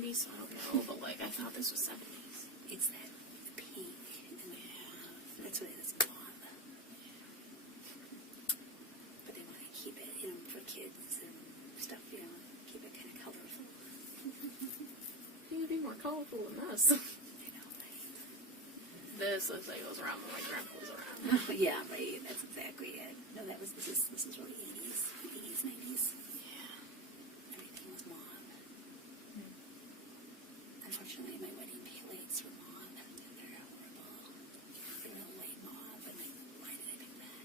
90s, so I don't know, but like, I thought this was 70s. It's that pink, and that's what it is, mauve. But they want to keep it, for kids and stuff, keep it kind of colorful. You could be more colorful than this. I know, right? This looks like it was around when my grandpa was around. Yeah, right. That's exactly it. No, this is really 80s, 90s. Yeah. Everything was mauve. Unfortunately, my wedding plates were mauve, and they're horrible. They're real light mauve, and why did I pick that?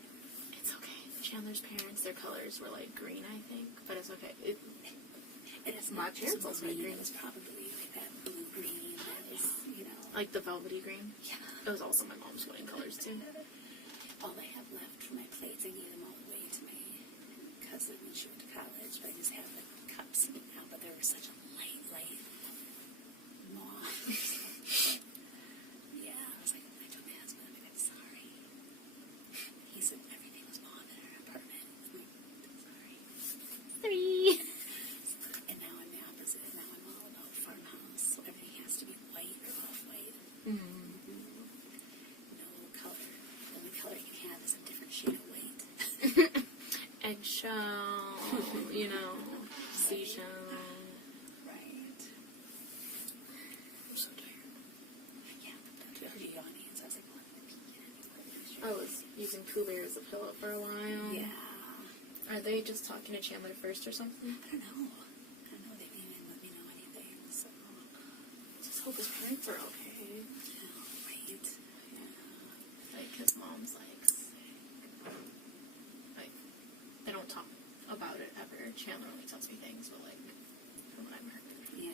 It's okay. Chandler's parents, their colors were like green, I think, but it's okay. It is my not parents just also green. had green. It was probably like that blue green. That was, like the velvety green. Yeah. It was also my mom's wedding colors too. All I have left for my plates, I gave them all away to my cousin when she went to college. But I just have the cups now, but they were such a light mauve. Yeah, I was like, I told my husband, I'm sorry. He said everything was mauve in our apartment. I'm like, sorry. And now I'm the opposite. Now I'm all about farmhouse, so everything has to be white or off-white. No color. The only color you can have is a different shade of white. Eggshell, seashell. Right. I'm so tired. Yeah, I heard you yawning, so I was like, what? I was using Pooh Bear as a pillow for a while. Yeah. Are they just talking to Chandler first or something? I don't know. They didn't even let me know anything, so. Just hope his parents are okay. Oh, right. Yeah. Like, his mom's like, they don't talk about it ever. Chandler only tells me things, but like, from what I've heard. Yeah.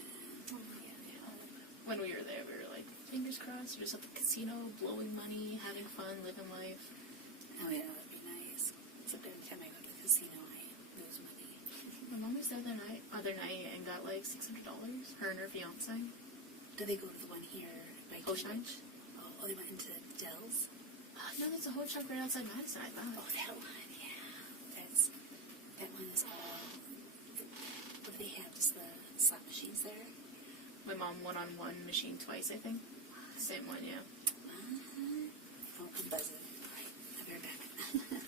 When we were there, we were like, fingers crossed, we're just at the casino, blowing money, having fun, living life. Oh, yeah, that would be nice. Except every time I go to the casino, I lose money. My mom was there the other night and got like $600. Her and her fiance. Do they go to the one here by Ocean? Cambridge? Oh, they went into Dell's? No, there's a whole shop right outside Madison, I thought. Oh, that one, yeah. That one is all, what do they have, just the slot machines there? My mom went on one machine twice, I think. Same one, yeah. Oh, I'm buzzing. All right, I'll be right back.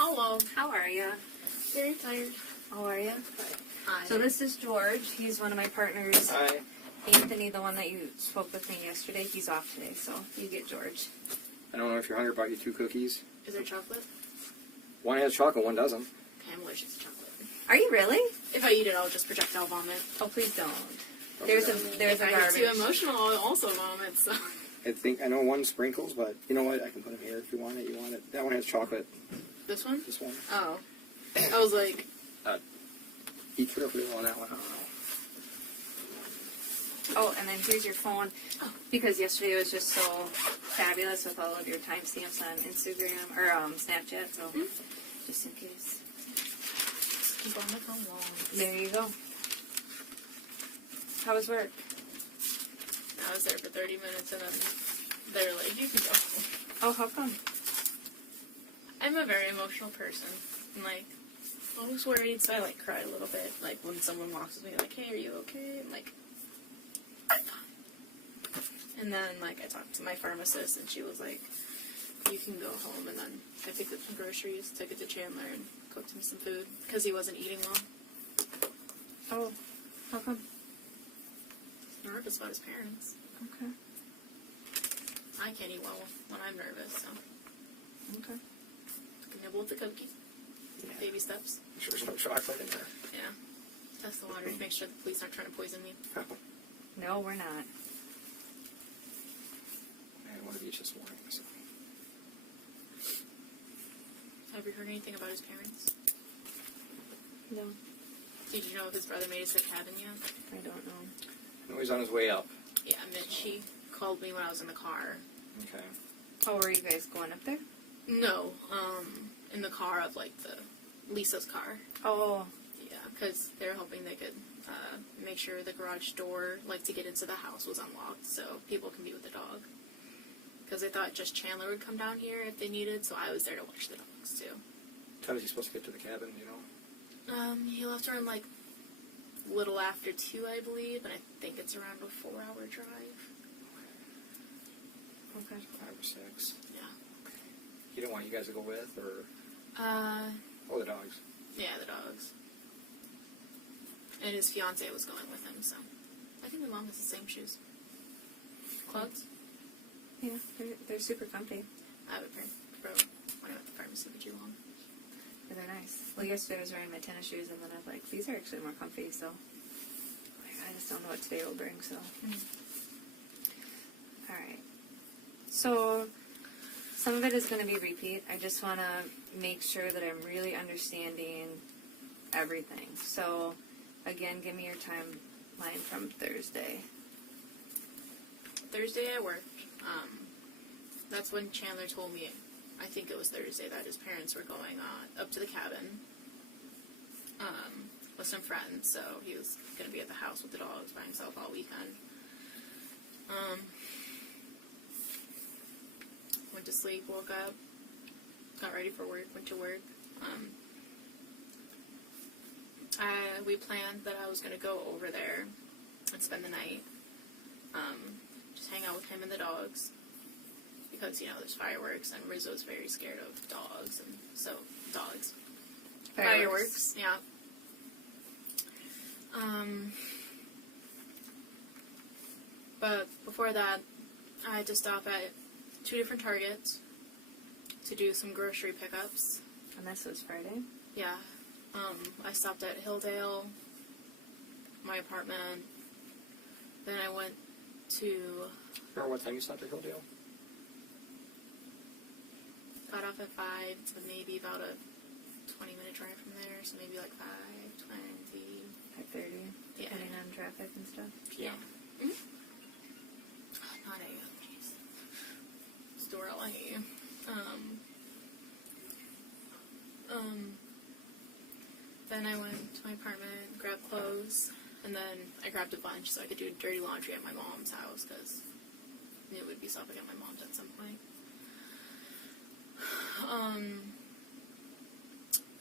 Hello. How are you? Very tired. How are you? Hi. So this is George. He's one of my partners. Hi. Anthony, the one that you spoke with me yesterday, he's off today, so you get George. I don't know if you're hungry about your 2 cookies. Is there chocolate? One has chocolate, one doesn't. Okay, I'm allergic to chocolate. Are you really? If I eat it, I'll just projectile vomit. Oh, please don't. Okay. There's If a I get garbage. too emotional, I'll also vomit, so. I know one sprinkles, but you know what? I can put them here if you want it. You want it. That one has chocolate. This one? This one. Oh. I was like, Eat whatever you want on that one. I don't know. Oh, and then here's your phone. Because yesterday was just so fabulous with all of your timestamps on Instagram or Snapchat, so just in case. keep on my phone long. There you go. How was work? I was there for 30 minutes and then they're like, you can go. Oh, how come? I'm a very emotional person. And like, always worried, so I like cry a little bit. Like when someone walks with me, like, hey, are you okay? I'm like, I'm fine. And then like I talked to my pharmacist and she was like, you can go home. And then I picked up some groceries, took it to Chandler and cooked him some food because he wasn't eating well. Oh, how come? He's nervous about his parents. Okay. I can't eat well when I'm nervous, so Okay. nibble with the cookie. Yeah. Baby steps. I'm sure there's no chocolate in there. Yeah. Test the water to make sure the police aren't trying to poison me. No, we're not. I had one of each this morning. So. Have you heard anything about his parents? No, Did you know if his brother made it to the cabin yet? I don't know. I know he's on his way up. Yeah, Mitch, he called me when I was in the car. Okay. Oh, were you guys going up there? No, in the car of, like, Lisa's car. Oh, Yeah, because they were hoping they could make sure the garage door, like, to get into the house was unlocked so people can be with the dog. Because they thought just Chandler would come down here if they needed, so I was there to watch the dogs, too. How is he supposed to get to the cabin, you know? He left around, like, little after 2, I believe, and I think it's around a 4-hour drive. okay. 5 or 6. Yeah. He didn't want you guys to go with, or... Oh, the dogs. Yeah, the dogs. And his fiance was going with him, so... I think my mom has the same shoes. Clogs? Yeah, they're super comfy. I have a pair for when I went to the pharmacy for too long. Yeah, they're nice. Well, yesterday I was wearing my tennis shoes, and then I was like, these are actually more comfy, so... I just don't know what today will bring, so... Alright. So, some of it is going to be repeat. I just want to make sure that I'm really understanding everything. So, again, give me your timeline from Thursday. Thursday I worked. That's when Chandler told me, I think it was Thursday, that his parents were going up to the cabin with some friends, so he was going to be at the house with the dogs by himself all weekend. Went to sleep, woke up, got ready for work, went to work. We planned that I was going to go over there and spend the night, just hang out with him and the dogs, because, you know, there's fireworks, and Rizzo's very scared of dogs, and so, dogs. Fireworks, yeah. But before that, I had to stop at 2 different Targets to do some grocery pickups. And this was Friday? Yeah. I stopped at Hilldale, my apartment. Then I went to... Remember what time you stopped at Hilldale? Got off at 5 to maybe about a 20-minute drive from there, so maybe like 5:20. 5:30, Yeah. depending on traffic and stuff. Yeah. Mm-hmm. Not a.m. Jeez. Store LA. Then I went to my apartment, grabbed clothes, and then I grabbed a bunch so I could do dirty laundry at my mom's house because I knew it would be stopping at my mom's at some point.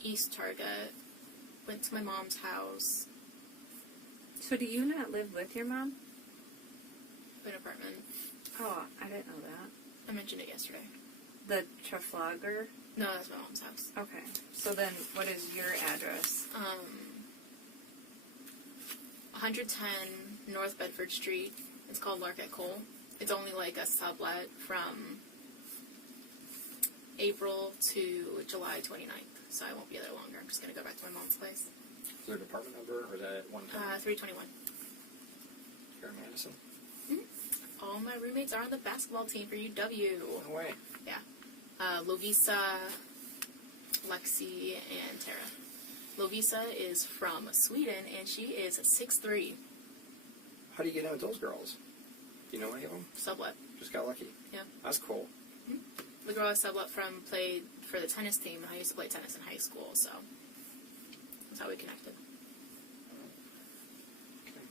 East Target. Went to my mom's house. So do you not live with your mom? An apartment. Oh, I didn't know that. I mentioned it yesterday. The Trafalgar? No, that's my mom's house. Okay. So then, what is your address? 110 North Bedford Street. It's called Larket Cole. It's only like a sublet from April to July 29th, so I won't be there longer. I'm just going to go back to my mom's place. Is there a department number, or is that 110? 321. Here in Madison? All my roommates are on the basketball team for UW. No way. Yeah. Lovisa, Lexi, and Tara. Lovisa is from Sweden, and she is 6'3". How do you get in with those girls? Do you know any of them? Sublet. Just got lucky. Yeah. That's cool. The girl I sublet from played for the tennis team, and I used to play tennis in high school, so that's how we connected. Okay.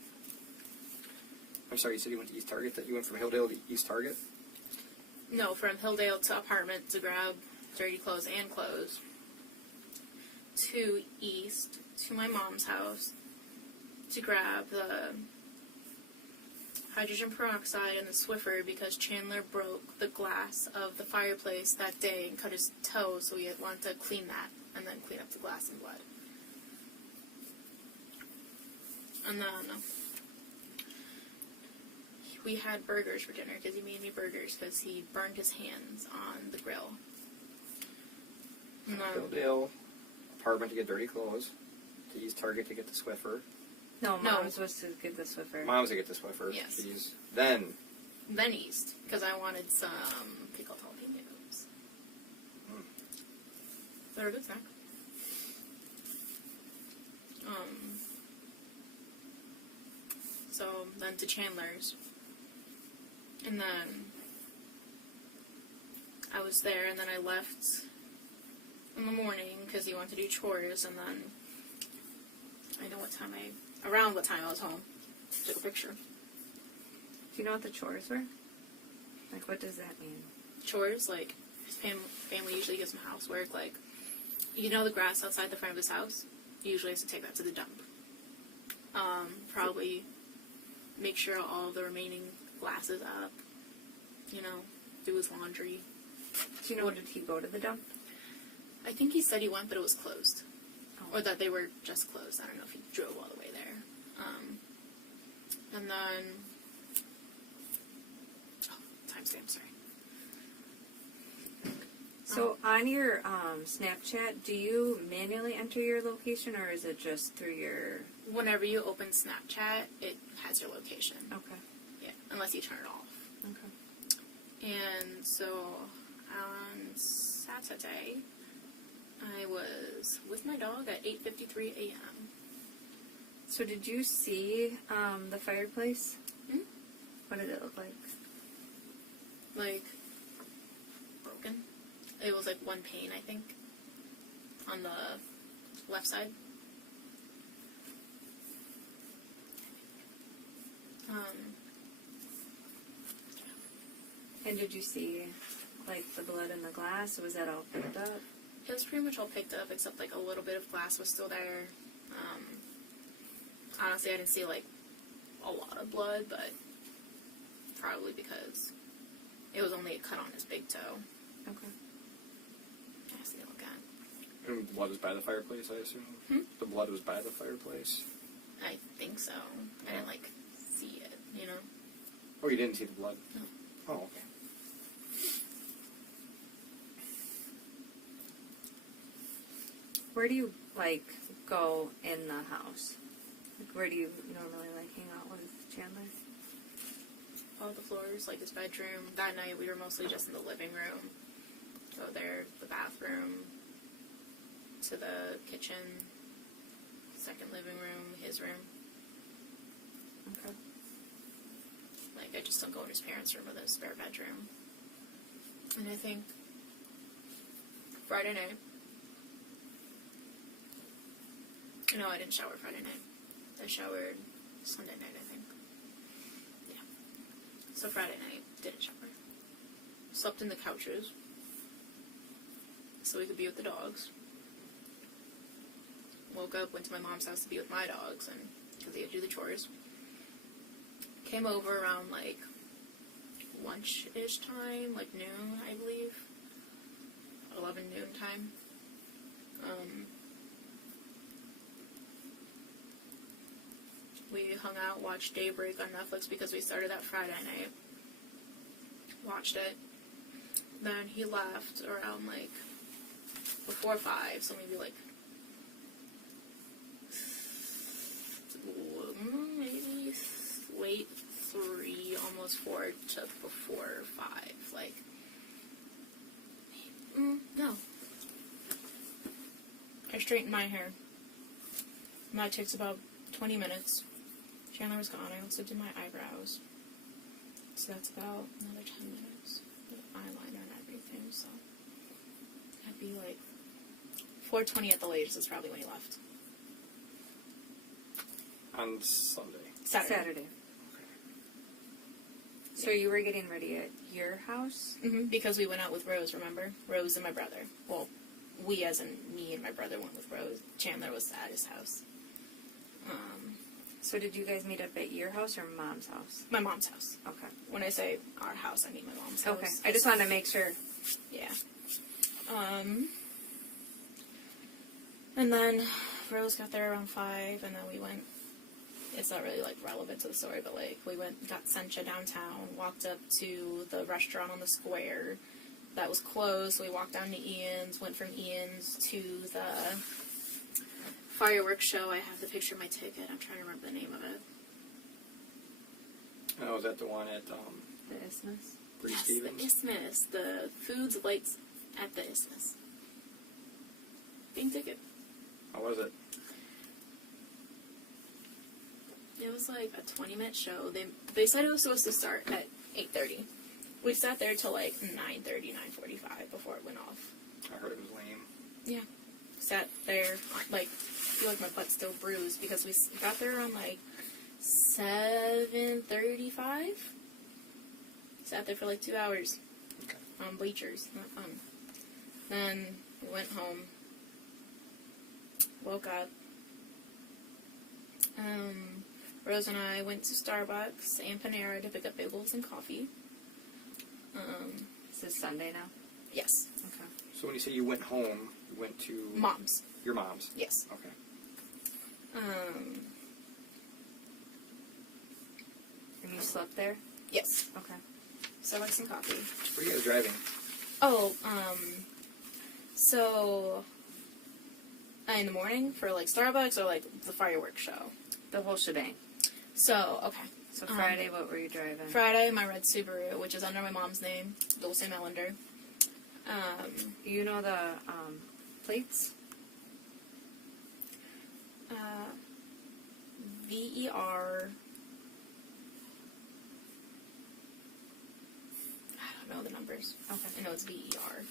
I'm sorry, you said you went to East Target? That you went from Hilldale to East Target? No, from Hilldale to apartment to grab dirty clothes and clothes. To East, to my mom's house, to grab the hydrogen peroxide and the Swiffer because Chandler broke the glass of the fireplace that day and cut his toe, so we wanted to clean that and then clean up the glass and blood. And then we had burgers for dinner because he made me burgers because he burned his hands on the grill. And then, Hilldale apartment to get dirty clothes, to East Target to get the Swiffer. No, No. Mom was supposed to get the Swiffer. Mom's to get the Swiffer. Yes. Jeez. Then East because I wanted some pickled jalapenos. They're a good snack. So then to Chandler's. And then I was there, and then I left in the morning because he wanted to do chores, and then I know around what time I was home. Took a picture. Do you know what the chores were? Like, what does that mean? Chores, like, his family usually gives him housework, like, you know the grass outside the front of his house? He usually has to take that to the dump. Probably make sure all the remaining glass is up, do his laundry. Do you know, did he go to the dump? I think he said he went, but it was closed. Oh. Or that they were just closed. I don't know if he drove all the way there. And then... timestamp, sorry. So on your Snapchat, do you manually enter your location, or is it just through your... Whenever you open Snapchat, it has your location. Okay. Yeah, unless you turn it off. Okay. And so on Saturday, I was with my dog at 8:53 a.m. So did you see the fireplace? Hmm? What did it look like? Like, broken. It was like one pane, I think, on the left side. And did you see, like, the blood in the glass? Was that all picked up? It was pretty much all picked up, except like a little bit of glass was still there. Honestly, I didn't see like a lot of blood, but probably because it was only a cut on his big toe. Okay. Nasty little guy. and blood was by the fireplace, I assume. The blood was by the fireplace. I think so. I didn't like see it, Oh, you didn't see the blood? No. Oh, okay. Where do you, like, go in the house? Like, where do you normally, like, hang out with Chandler? All the floors, like his bedroom. That night we were mostly just in the living room. Go there, the bathroom, to the kitchen, second living room, his room. Okay. Like, I just don't go in his parents' room or the spare bedroom. And I think Friday night. No, I didn't shower Friday night. I showered Sunday night, I think. Yeah. So Friday night, didn't shower. Slept in the couches. So we could be with the dogs. Woke up, went to my mom's house to be with my dogs, and because they had to do the chores. Came over around, like, lunch-ish time, like noon, I believe. 11 noon time. We hung out, watched Daybreak on Netflix because we started that Friday night. Watched it. Then he left around like before 5, so maybe like maybe late 3, almost 4 to before 5. Like, no. I straightened my hair. That takes about 20 minutes. Chandler was gone. I also did my eyebrows. So that's about another 10 minutes. With eyeliner and everything, so. That'd be like 4:20 at the latest is probably when he left. On Sunday. Saturday. Okay. So you were getting ready at your house? Mm-hmm, because we went out with Rose, remember? Rose and my brother. Well, we as in me and my brother went with Rose. Chandler was at his house. So did you guys meet up at your house or Mom's house? My mom's house. Okay. When I say our house, I mean my mom's house. Okay. I just wanted to make sure. Yeah. And then Rose got there around 5, and then we went. It's not really like relevant to the story, but like we went, got Sencha downtown, walked up to the restaurant on the square that was closed. So we walked down to Ian's, went from Ian's to the fireworks show. I have the picture of my ticket. I'm trying to remember the name of it. Oh, is that the one at The Isthmus? Bree Yes, Stevens? the Isthmus. The Foods Lights at the Isthmus. Big ticket. How was it? It was like a 20-minute show. They said it was supposed to start at 8:30. We sat there till like 9:30, 9:45 before it went off. I heard it was lame. Yeah. Sat there, like, I feel like my butt's still bruised because we got there around like 7:35. Sat there for like 2 hours. Okay. On bleachers. Not fun. Then we went home. Woke up. Rose and I went to Starbucks and Panera to pick up bagels and coffee. Is this Sunday now? Yes. Okay. So when you say you went home, you went to... Mom's. Your mom's? Yes. Okay. And you slept there? Yes. Okay. Starbucks and coffee. Where are you guys driving? Oh, so in the morning for like Starbucks or like the fireworks show. The whole shebang. So, okay. So Friday, what were you driving? Friday, my red Subaru, which is under my mom's name, Dulce Melander. You know the plates? VER. I don't know the numbers. Okay. I know it's VER.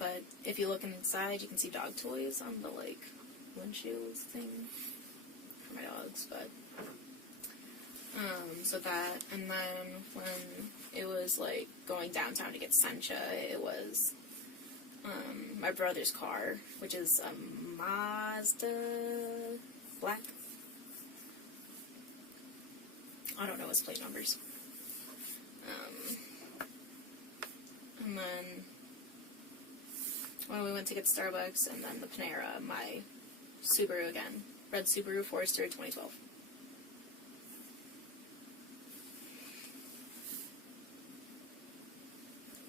But if you look inside, you can see dog toys on the, like, windshield thing for my dogs, but... so that, and then when it was, like, going downtown to get Sencha, it was, my brother's car, which is a Mazda black. I don't know his plate numbers. And then when we went to get Starbucks, and then the Panera, my Subaru again. Red Subaru Forester 2012.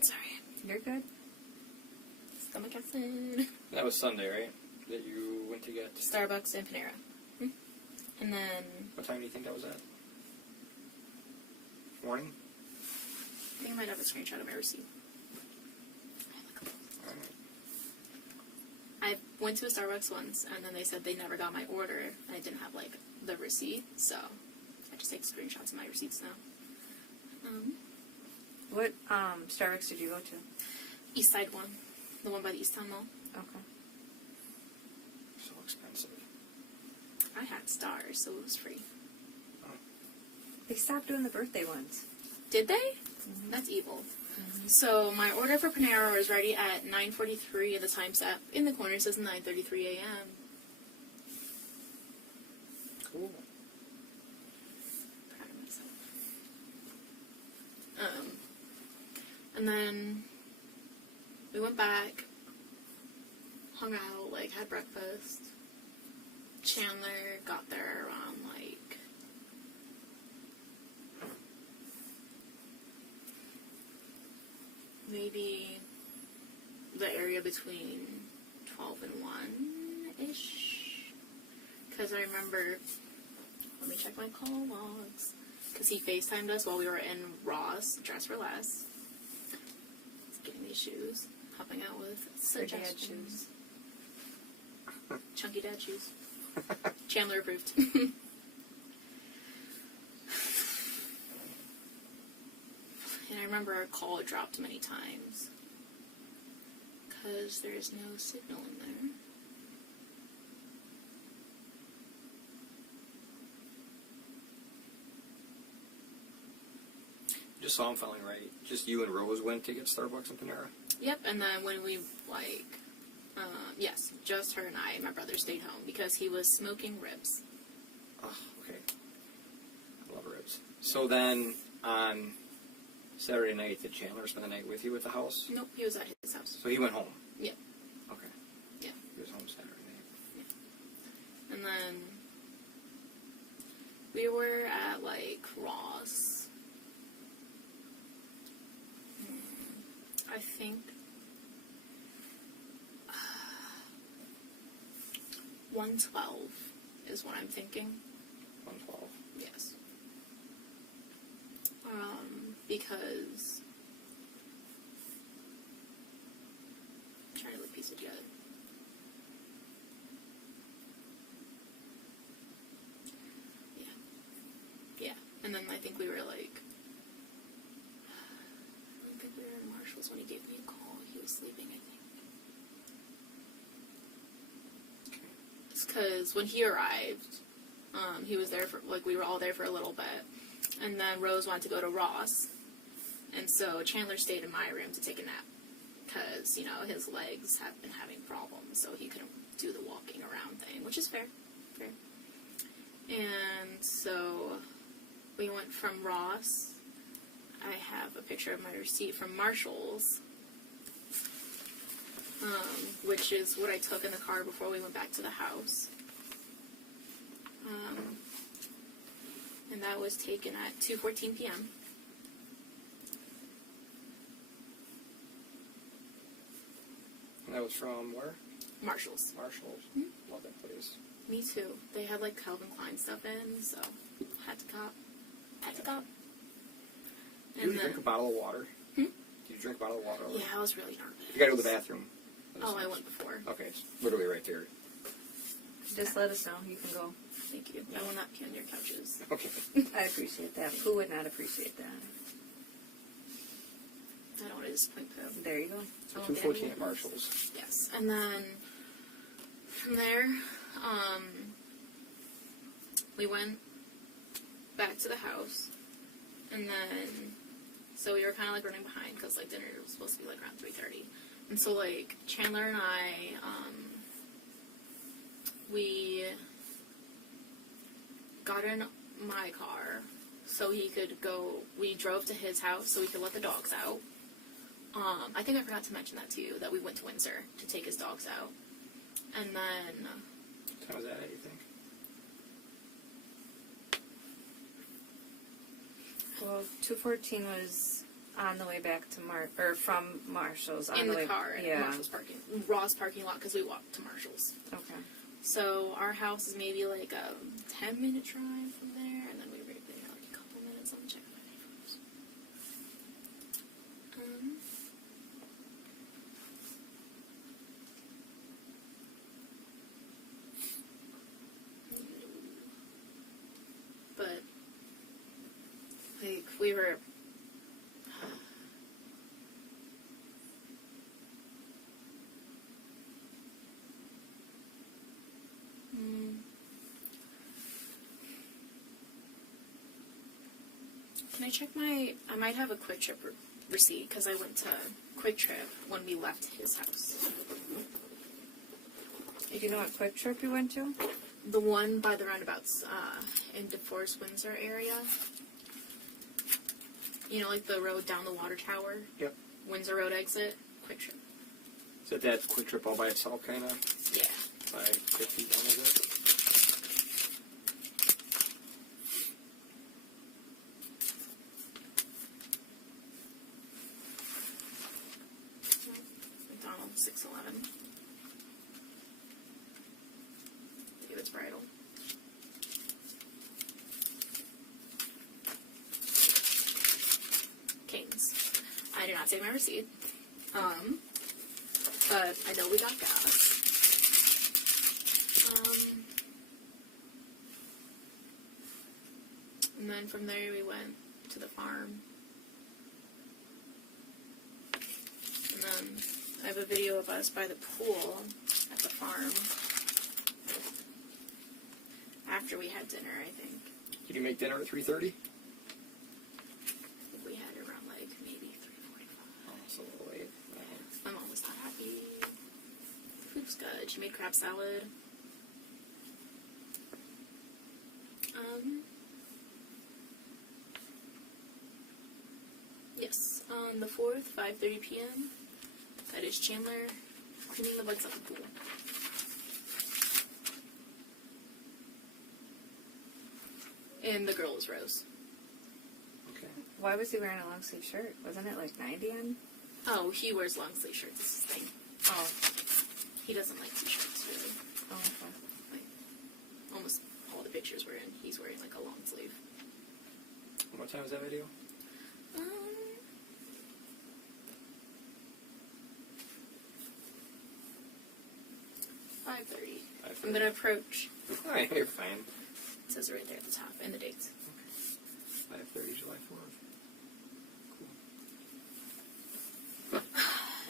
Sorry. You're good. Stomach acid. That was Sunday, right? That you went to get... Starbucks and Panera. And then... What time do you think that was at? Morning? I think I might have a screenshot of my receipt. I went to a Starbucks once, and then they said they never got my order, and I didn't have, like, the receipt, so I just take screenshots of my receipts now. What Starbucks did you go to? East Side one. The one by the East Town Mall. Okay. So expensive. I had stars, so it was free. They stopped doing the birthday ones. Did they? Mm-hmm. That's evil. Mm-hmm. So my order for Panera was ready at 9:43, and the time set in the corner says 9:33 a.m. Cool. Proud of myself. And then we went back, hung out, like, had breakfast. Chandler got there around, like, maybe the area between 12 and 1-ish. Because I remember, let me check my call logs. Because he FaceTimed us while we were in Ross, Dress for Less. Getting these shoes. Helping out with suggestions. Chunky dad shoes. Chandler approved. And I remember our call dropped many times. Because there's no signal in there. Just saw him feeling right. Just you and Rose went to get Starbucks and Panera? Yep, and then when we, like, yes, just her and I, my brother stayed home because he was smoking ribs. Oh, okay. I love ribs. So then, on Saturday night, did Chandler spend the night with you at the house? Nope, he was at his house. So he went home? Yep. Okay. Yeah. He was home Saturday night. Yeah. And then we were at, like, Ross. I think 112 is what I'm thinking. 112. Yes. Because I'm trying to like piece it together. Yeah. Yeah. And then I think we were like, I don't think we were in Marshall's when he gave me a call. He was sleeping, I think. Okay. It's because when he arrived, he was there for, like, we were all there for a little bit. And then Rose wanted to go to Ross. And so Chandler stayed in my room to take a nap. Because, you know, his legs have been having problems, so he couldn't do the walking around thing, which is fair. Fair. And so we went from Ross. I have a picture of my receipt from Marshall's, which is what I took in the car before we went back to the house. And that was taken at 2:14 p.m. And that was from where? Marshall's. Marshall's. Mm-hmm. Love that place. Me too. They had like Calvin Klein stuff in, so had to cop. Had to cop. Did you drink a bottle of water? Hmm? Did you drink a bottle of water? Yeah, I was really nervous. You gotta go to the bathroom. Oh, I went before. Okay, it's literally right there. Just let us know. You can go. Thank you. I will not pee on your couches. Okay. I appreciate that. Who would not appreciate that? I don't want to disappoint Pooh. There you go. So Oh, 214 Daddy. at Marshall's. Yes, and then from there, we went back to the house, and then, so we were kind of like running behind, because like dinner was supposed to be like around 3:30, and so like Chandler and I, we got in my car so he could go, we drove to his house so we could let the dogs out. I think I forgot to mention that to you, that we went to Windsor to take his dogs out. And then... What time was that at, you think? Well, 214 was on the way back to from Marshall's. On in the the way, car in yeah. Marshall's parking, Ross parking lot, because we walked to Marshall's. Okay. So our house is maybe like a 10-minute drive from there, and then we were there like a couple minutes. Let me check my neighbors. But like we were. Can I check I might have a Quick Trip receipt, because I went to Quick Trip when we left his house. Do you know what Quick Trip you went to? The one by the roundabouts in DeForest, Windsor area. You know, like the road down the water tower? Yep. Windsor Road exit? Quick Trip. Is it that quick trip all by itself, kind of? Yeah. By 50 down, is it? McDonald's 611. David's Bridal. Kings. I did not take my receipt. But I know we got gas. And then from there we went to the farm. And then I have a video of us by the pool at the farm. After we had dinner, I think. Did you make dinner at 3:30? We had it around like maybe 3:45. Oh, it's a little late. My mom was not happy. The food was good. She made crab salad. Yes, on the 4th, 5:30 p.m. That is Chandler cleaning the bugs out of the pool. And the girl is Rose. Okay. Why was he wearing a long sleeve shirt? Wasn't it like 90 on? Oh, he wears long sleeve shirts. It's his thing. Oh. He doesn't like t-shirts, really. Oh, okay. Like, almost all the pictures we're in, he's wearing like a long sleeve. What time was that video? 5:30. 5:30. I'm gonna approach. Alright, you're fine. It says right there at the top, and the dates. 5:30, July 4th. Cool.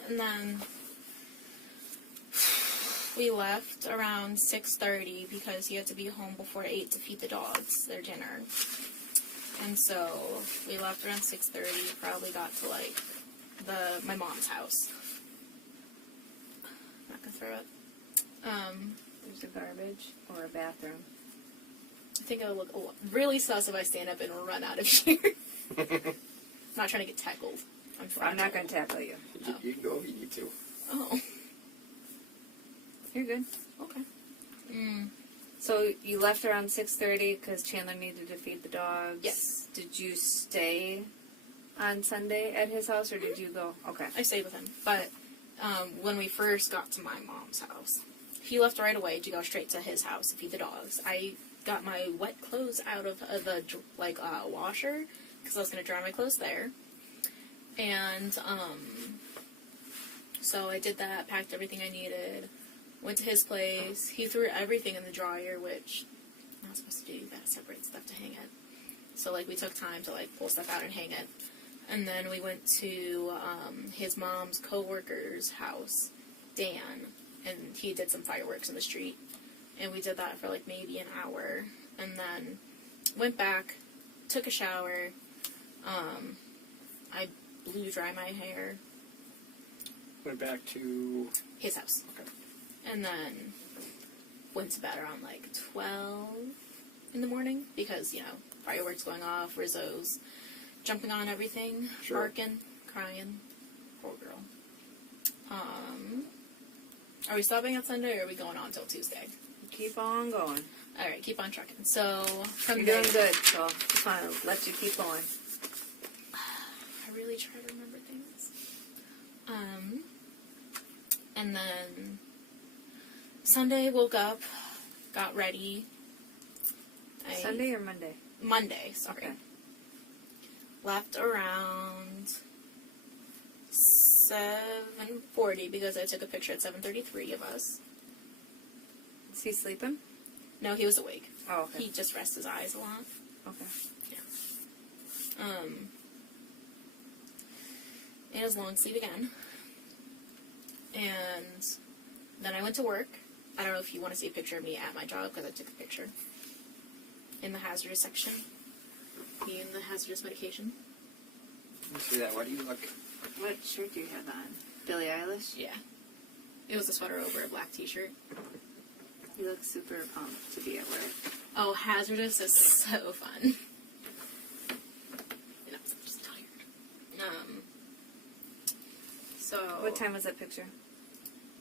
And then we left around 6:30 because he had to be home before 8 to feed the dogs their dinner. And so we left around 6:30. Probably got to like my mom's house. Not gonna throw it. There's a garbage or a bathroom. I think I would look really sus if I stand up and run out of here. I'm not trying to get tackled. I'm not going to tackle you. You can go if you need to. Oh. You're good. Okay. So you left around 6:30 because Chandler needed to feed the dogs. Yes. Did you stay on Sunday at his house or did you go? Okay. I stayed with him. But when we first got to my mom's house, he left right away to go straight to his house to feed the dogs. I got my wet clothes out of the washer because I was going to dry my clothes there. And so I did that, packed everything I needed, went to his place. He threw everything in the dryer, which I'm not supposed to do that, separate stuff to hang it. So like we took time to like pull stuff out and hang it. And then we went to his mom's co-worker's house, Dan, and he did some fireworks in the street. And we did that for like maybe an hour. And then went back, took a shower. I blew dry my hair. Went back to His house. Okay. And then went to bed around like 12 in the morning because, fireworks going off, Rizzo's jumping on everything, Sure. barking, crying. Poor girl. Are we stopping on Sunday or are we going on till Tuesday? Keep on going. Alright, keep on trucking. So, from You're there, doing good, so just want to let you keep going. I really try to remember things. And then Sunday, woke up, got ready. Sunday or Monday? Monday, sorry. Okay. Left around 7:40 because I took a picture at 7:33 of us. Is he sleeping? No, he was awake. Oh, okay. He just rests his eyes a lot. Okay. And his long sleeve again. And then I went to work. I don't know if you want to see a picture of me at my job because I took a picture. In the hazardous section. Me and the hazardous medication. Let me see that. Why do you look? What shirt do you have on? Billie Eilish? Yeah. It was a sweater over a black t-shirt. You look super pumped to be at work. Oh, hazardous is so fun. I'm just tired. So What time was that picture?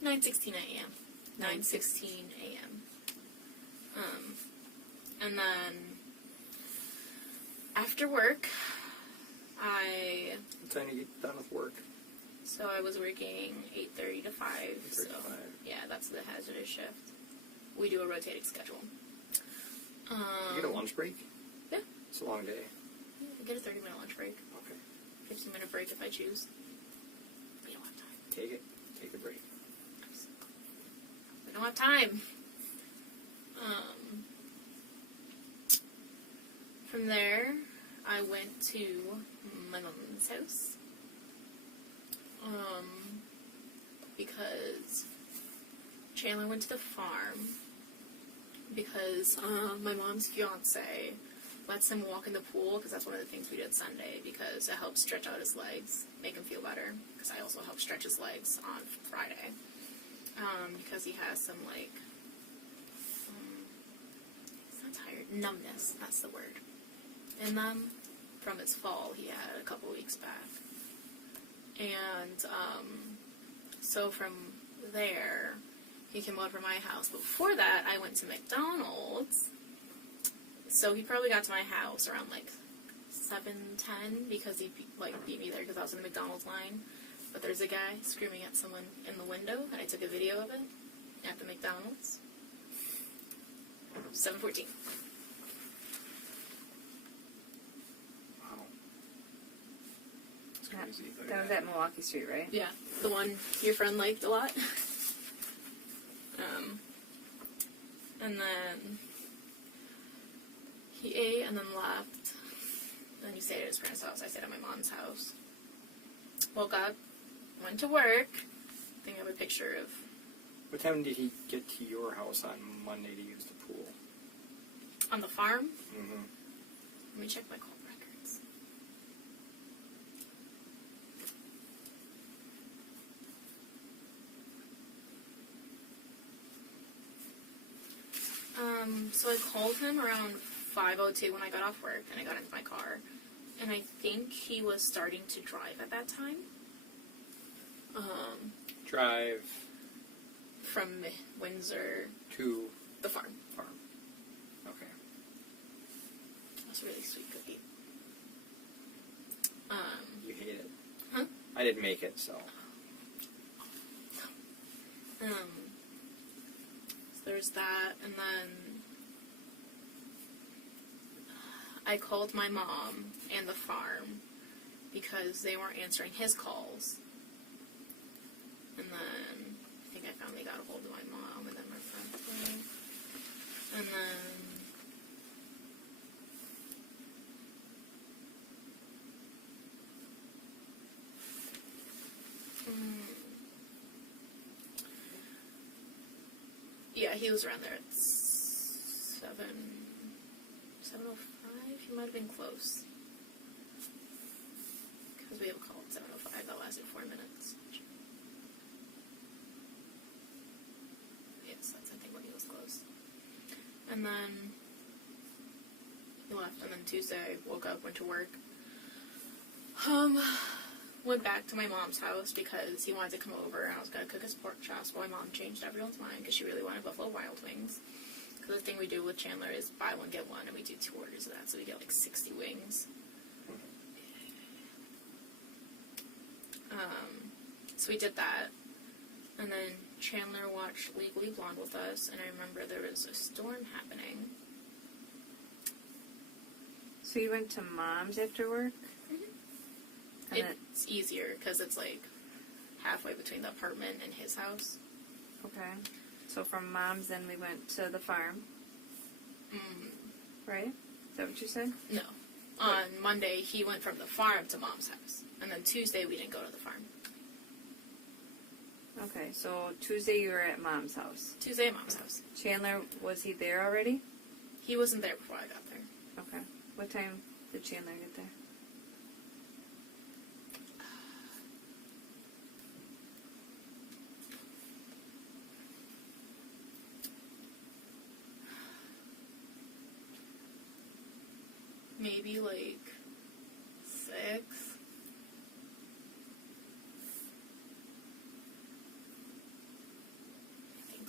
9:16 a.m. 9:16 a.m. And then after work, What time do you get done with work? So I was working 8:30 to 5. 8:30 So to 5. yeah, that's the hazardous shift. We do a rotating schedule. You get a lunch break? Yeah. It's a long day. I get a 30-minute lunch break. Okay. 15-minute break if I choose. We don't have time. Take it. Take a break. We don't have time. From there, I went to my mom's house. Because Chandler went to the farm. Because my mom's fiance lets him walk in the pool, because that's one of the things we did Sunday, because it helps stretch out his legs, make him feel better. Because I also helped stretch his legs on Friday. Because he has some, like, he's not tired, numbness, that's the word, in them from his fall he had a couple weeks back. And so from there, he came over to my house. But before that, I went to McDonald's. So he probably got to my house around like 7:10 because he beat me there because I was in the McDonald's line. But there's a guy screaming at someone in the window, and I took a video of it at the McDonald's. 7:14. Wow. That's crazy. That was at Milwaukee Street, right? Yeah, the one your friend liked a lot. And then he ate and then left. Then he stayed at his parents' house. I stayed at my mom's house. Woke up, went to work. I think I have a picture of... What time did he get to your house on Monday to use the pool? On the farm? Mm-hmm. Let me check my call records. So I called him around 5:02 when I got off work, and I got into my car. And I think he was starting to drive at that time. Drive From Windsor to the farm. Okay. That's a really sweet cookie. You hate it? Huh? I didn't make it, so. So there's that, and then I called my mom and the farm because they weren't answering his calls. And then I think I finally got a hold of my mom, and then my friend. And then yeah, he was around there at 7:05. He might have been close. Because we have a call at 7:05 that lasted 4 minutes. Yes, that's I think when he was close. And then he left, and then Tuesday woke up, went to work. Went back to my mom's house because he wanted to come over and I was going to cook his pork chops. Well, my mom changed everyone's mind because she really wanted Buffalo Wild Wings. Because the thing we do with Chandler is buy one, get one, and we do 2 orders of that, so we get like 60 wings. So we did that. And then Chandler watched Legally Blonde with us, and I remember there was a storm happening. So you went to Mom's after work? It's easier because it's like halfway between the apartment and his house. Okay. So from Mom's, then we went to the farm. Right? Is that what you said? No. On Monday, he went from the farm to Mom's house. And then Tuesday, we didn't go to the farm. Okay, so Tuesday you were at Mom's house. Tuesday at Mom's house. Chandler, was he there already? He wasn't there before I got there. Okay. What time did Chandler get there? Maybe like 6.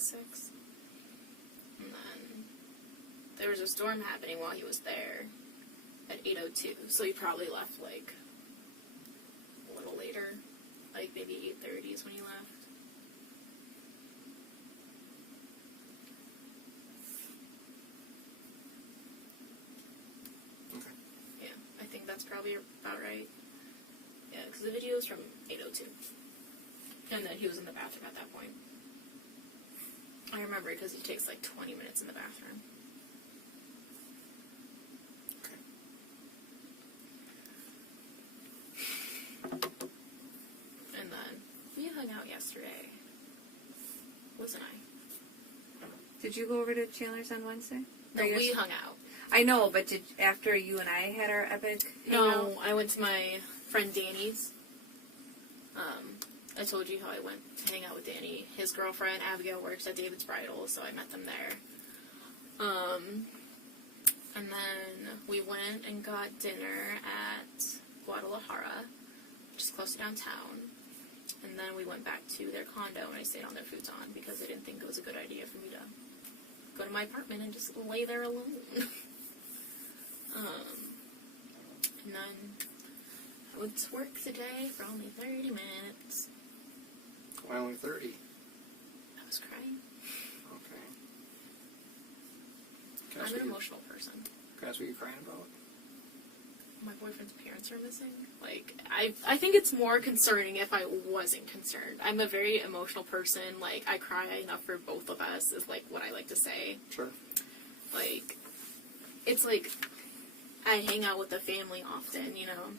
6. And then there was a storm happening while he was there at 8:02. So he probably left, like, a little later. Like, maybe 8:30 is when he left. Okay. Yeah, I think that's probably about right. Yeah, because the video is from 8:02. And then he was in the bathroom at that point. I remember because he takes like 20 minutes in the bathroom. Okay. And then we hung out yesterday. Liz and I. Did you go over to Chandler's on Wednesday? No, we hung out. I know, but after you and I had our epic No, hangout? I went to my friend Danny's. I told you how I went to hang out with Danny. His girlfriend, Abigail, works at David's Bridal, so I met them there. And then we went and got dinner at Guadalajara, which is close to downtown. And then we went back to their condo and I stayed on their futon because I didn't think it was a good idea for me to go to my apartment and just lay there alone. And then I went to work today for only 30 minutes. Why only 30? I was crying. Okay. I'm an emotional person. Can I ask what you're crying about? My boyfriend's parents are missing. Like, I think it's more concerning if I wasn't concerned. I'm a very emotional person. Like, I cry enough for both of us, is, like, what I like to say. Sure. Like, it's like, I hang out with the family often, you know.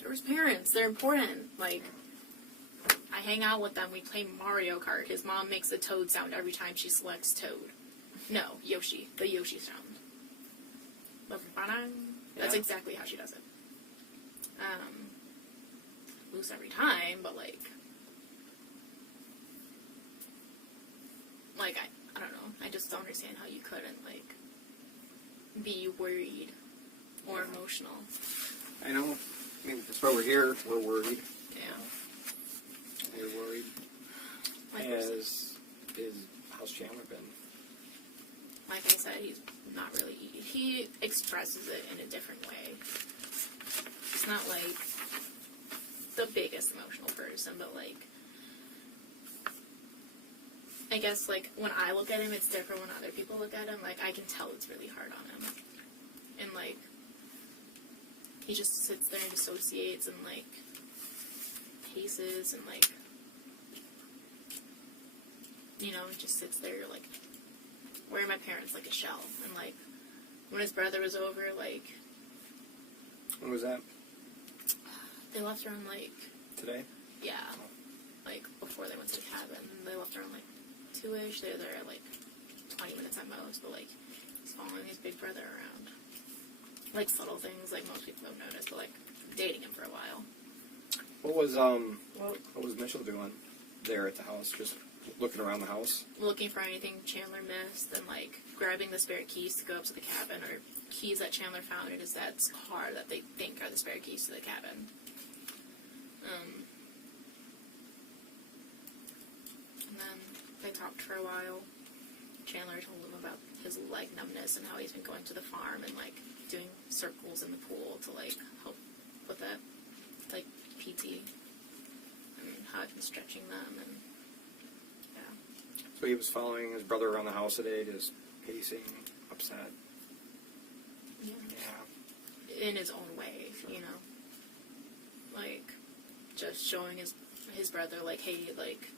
There's parents. They're important. Like, I hang out with them. We play Mario Kart. His mom makes a Toad sound every time she selects Toad. No, Yoshi. The Yoshi sound. That's exactly how she does it. Lose every time, but like I don't know. I just don't understand how you couldn't, like, be worried or emotional. I know. I mean, that's why we're here. We're worried. Yeah. We're worried. How's Chandler been? Like I said, he's not really... He expresses it in a different way. He's not, like, the biggest emotional person, but, like... I guess, like, when I look at him, it's different when other people look at him. Like, I can tell it's really hard on him. And, like... He just sits there and dissociates and, like... paces and, like... You know, just sits there, like... wearing my parents like a shell. And, like, when his brother was over, like... When was that? They left around, like... Today? Yeah. Like, before they went to the cabin. They left around, like, 2-ish. They were there, like, 20 minutes at most. But, like, he's following his big brother around. Like, subtle things, like, most people don't notice. But, like, dating him for a while. What was Mitchell doing there at the house? Just looking around the house? Looking for anything Chandler missed and, like, grabbing the spare keys to go up to the cabin, or keys that Chandler found in his dad's car that they think are the spare keys to the cabin. And then they talked for a while. Chandler told him about his leg numbness and how he's been going to the farm and, like, doing circles in the pool to, like, help with that, like, PT. And how I've been stretching them and... So he was following his brother around the house today, just pacing, upset. Yeah. In his own way, you know. Like, just showing his brother, like, hey, like,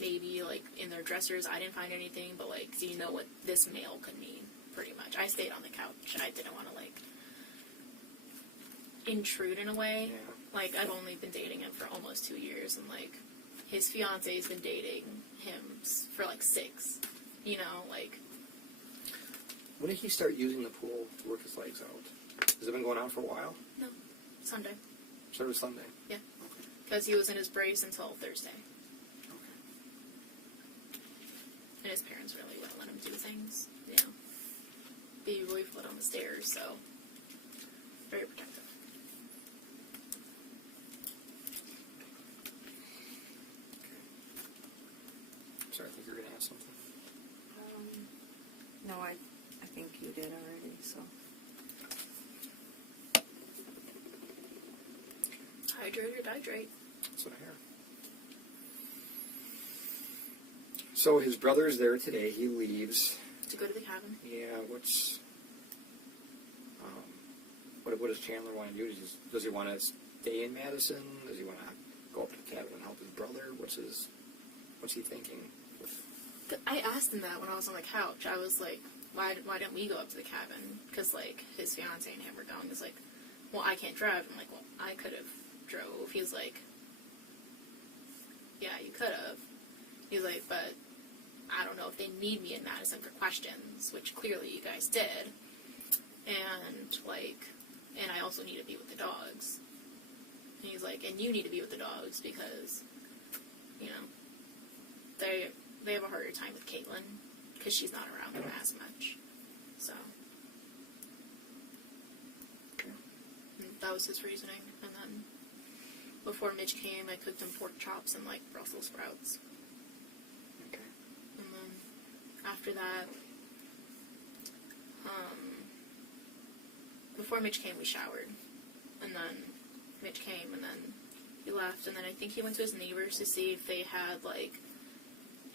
maybe, like, in their dressers, I didn't find anything, but, like, do you know what this mail could mean, pretty much. I stayed on the couch. I didn't want to, like, intrude in a way. Yeah. Like, I've only been dating him for almost 2 years, and, like, his fiance's been dating him for, like, 6. You know, like... When did he start using the pool to work his legs out? Has it been going on for a while? No. Sunday. Started Sunday? Yeah. Because he was in his brace until Thursday. Okay. And his parents really wouldn't let him do things, you know. Baby boy foot on the stairs, so... Very protective. I think you did already, so. Hydrate or dihydrate. That's what I hear. So his brother's there today. He leaves. To go to the cabin. Yeah, what does Chandler want to do? Does he want to stay in Madison? Does he want to go up to the cabin and help his brother? What's he thinking? I asked him that when I was on the couch. I was like, why don't we go up to the cabin? Because, like, his fiance and him were going. He's like, well, I can't drive. I'm like, well, I could have drove. He's like, yeah, you could have. He's like, but I don't know if they need me in Madison for questions, which clearly you guys did. And, like, and I also need to be with the dogs. And he's like, and you need to be with the dogs because, you know, they have a harder time with Caitlin because she's not around them as much. So, that was his reasoning. And then before Mitch came, I cooked him pork chops and, like, Brussels sprouts. Okay. And then after that, before Mitch came, we showered. And then Mitch came, and then he left. And then I think he went to his neighbors to see if they had, like,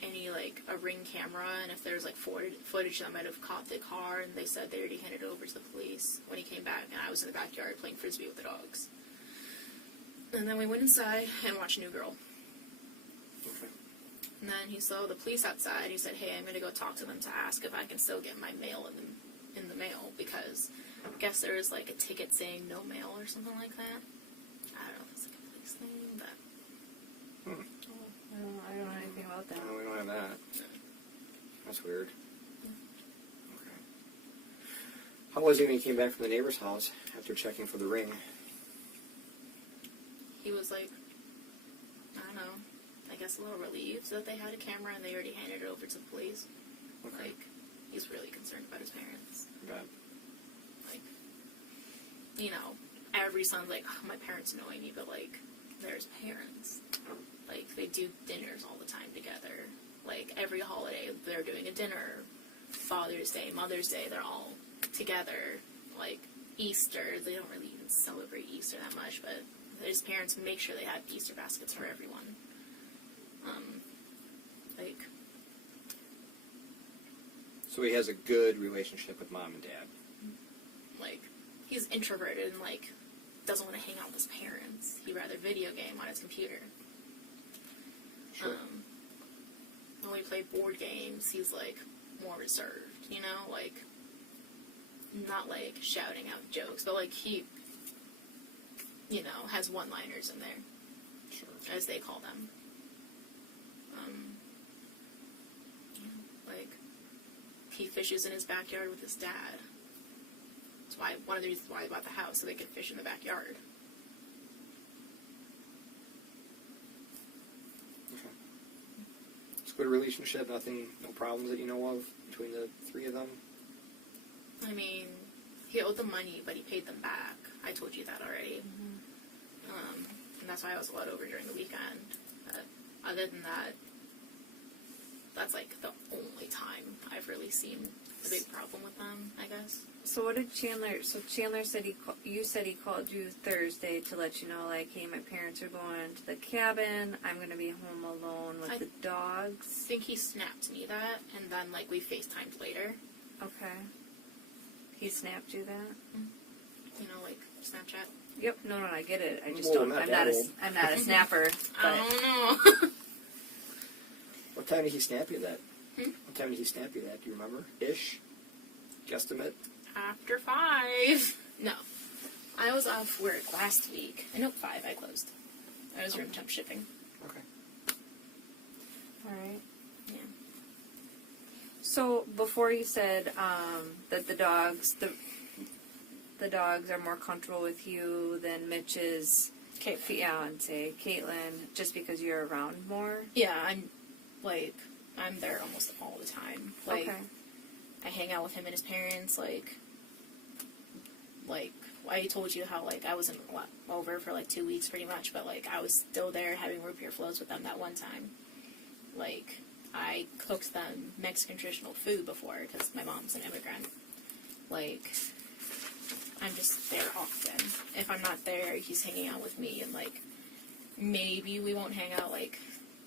any, like, a Ring camera, and if there's, like, footage that might have caught the car, and they said they already handed it over to the police when he came back, and I was in the backyard playing Frisbee with the dogs. And then we went inside and watched New Girl. Okay. And then he saw the police outside. He said, hey, I'm going to go talk to them to ask if I can still get my mail in the mail, because I guess there was, like, a ticket saying no mail or something like that. I don't know if it's, like, a police thing, but... I don't know anything about that. No, we don't have that. That's weird. Okay. How was he when he came back from the neighbor's house after checking for the ring? He was like, I don't know, I guess a little relieved that they had a camera and they already handed it over to the police. Okay. Like, he's really concerned about his parents. Bad. Like, you know, every son's like, oh, my parents annoy me, but, like, there's parents. Like, they do dinners all the time together. Like, every holiday, they're doing a dinner. Father's Day, Mother's Day, they're all together. Like, Easter, they don't really even celebrate Easter that much, but his parents make sure they have Easter baskets for everyone. Like... So he has a good relationship with mom and dad. Like, he's introverted and, like, doesn't want to hang out with his parents. He'd rather video game on his computer. Sure. When we play board games, he's, like, more reserved, you know? Like, not, like, shouting out jokes, but, like, he, you know, has one-liners in there. Sure. As they call them. Like, he fishes in his backyard with his dad. That's why, one of the reasons why they bought the house, so they could fish in the backyard. Okay. It's a good relationship, no problems that you know of between the three of them? I mean, he owed them money, but he paid them back. I told you that already. And that's why I was let over during the weekend. But other than that, that's, like, the only time I've really seen a big problem with them, I guess. So what did Chandler... So Chandler said you said he called you Thursday to let you know, like, hey, my parents are going to the cabin. I'm going to be home alone with the dogs. I think he snapped me that, and then, like, we FaceTimed later. Okay. He snapped you that? You know, like, Snapchat. Yep. No, I get it. I just Whoa, don't... not I'm that not old. I'm not a snapper. But I don't know. What time did he snap you that? What time did he snap you that? Do you remember? Ish? Guesstimate? After 5. No. I was off work last week. I know 5 I closed. I was room temp shipping. Okay. all right. Yeah. So before you said that the dogs are more comfortable with you than Mitch's fiance, Caitlin, just because you're around more. Yeah, I'm there almost all the time. Like, okay. I hang out with him and his parents, like, I told you how, like, I wasn't over for, like, 2 weeks pretty much, but, like, I was still there having root beer floats with them that one time. Like, I cooked them Mexican traditional food before, because my mom's an immigrant. Like, I'm just there often. If I'm not there, he's hanging out with me, and, like, maybe we won't hang out, like,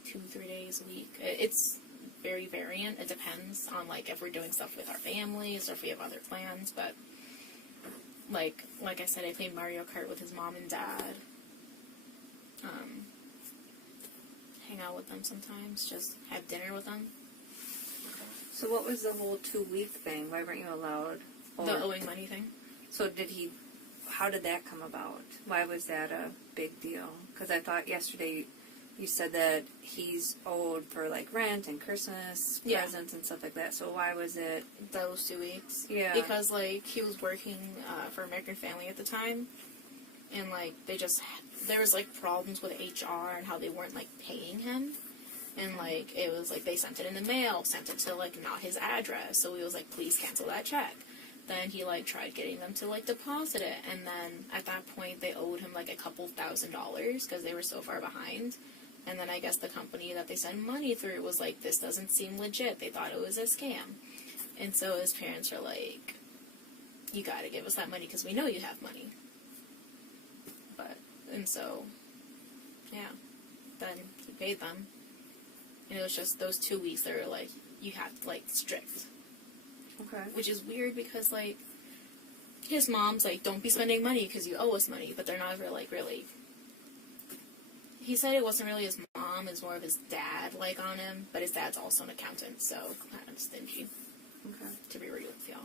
2-3 days a week. It's very variant. It depends on, like, if we're doing stuff with our families or if we have other plans, but, like I said, I played Mario Kart with his mom and dad. Hang out with them sometimes, just have dinner with them. So what was the whole 2-week thing? Why weren't you allowed? The owing money thing. So how did that come about? Why was that a big deal? Because I thought yesterday you said that he's owed for, like, rent and Christmas presents and stuff like that. So why was it those 2 weeks? Yeah. Because, like, he was working for American Family at the time, and, like, there was, like, problems with HR and how they weren't, like, paying him. And, like, it was, like, they sent it in the mail, sent it to, like, not his address. So he was like, please cancel that check. Then he, like, tried getting them to, like, deposit it. And then at that point, they owed him, like, a couple $1,000s because they were so far behind. And then I guess the company that they sent money through was like, this doesn't seem legit. They thought it was a scam. And so his parents are like, you gotta give us that money because we know you have money. And so, yeah, then he paid them. And it was just those 2 weeks that were like, you have, like, strict. Okay. Which is weird because, like, his mom's like, don't be spending money because you owe us money, but they're not ever, like, really. He said it wasn't really his mom, it was more of his dad, like, on him, but his dad's also an accountant, so kind of stingy. Okay. To be real with y'all.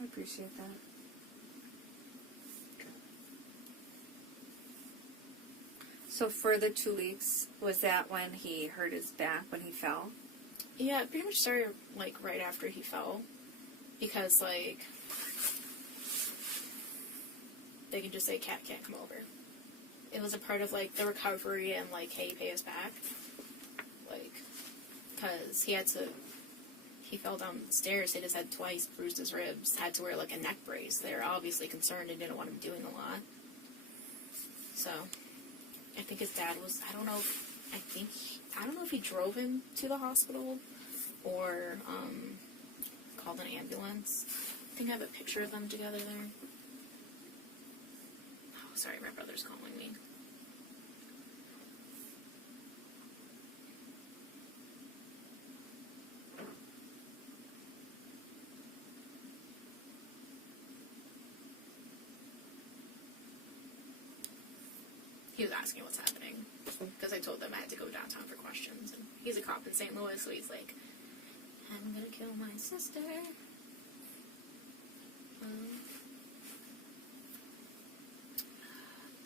I appreciate that. So for the 2 weeks, was that when he hurt his back, when he fell? Yeah, it pretty much started, like, right after he fell. Because, like, they can just say, Cat can't come over. It was a part of, like, the recovery and, like, hey, pay us back. Like, because he fell down the stairs, hit his head twice, bruised his ribs, had to wear, like, a neck brace. They were obviously concerned and didn't want him doing a lot. So, I think his dad was, I don't know if he drove him to the hospital or called an ambulance. I think I have a picture of them together there. Oh, sorry, my brother's calling me. He was asking what's happening, because I told them I had to go downtown for questions, and he's a cop in St. Louis, so he's like, I'm gonna kill my sister.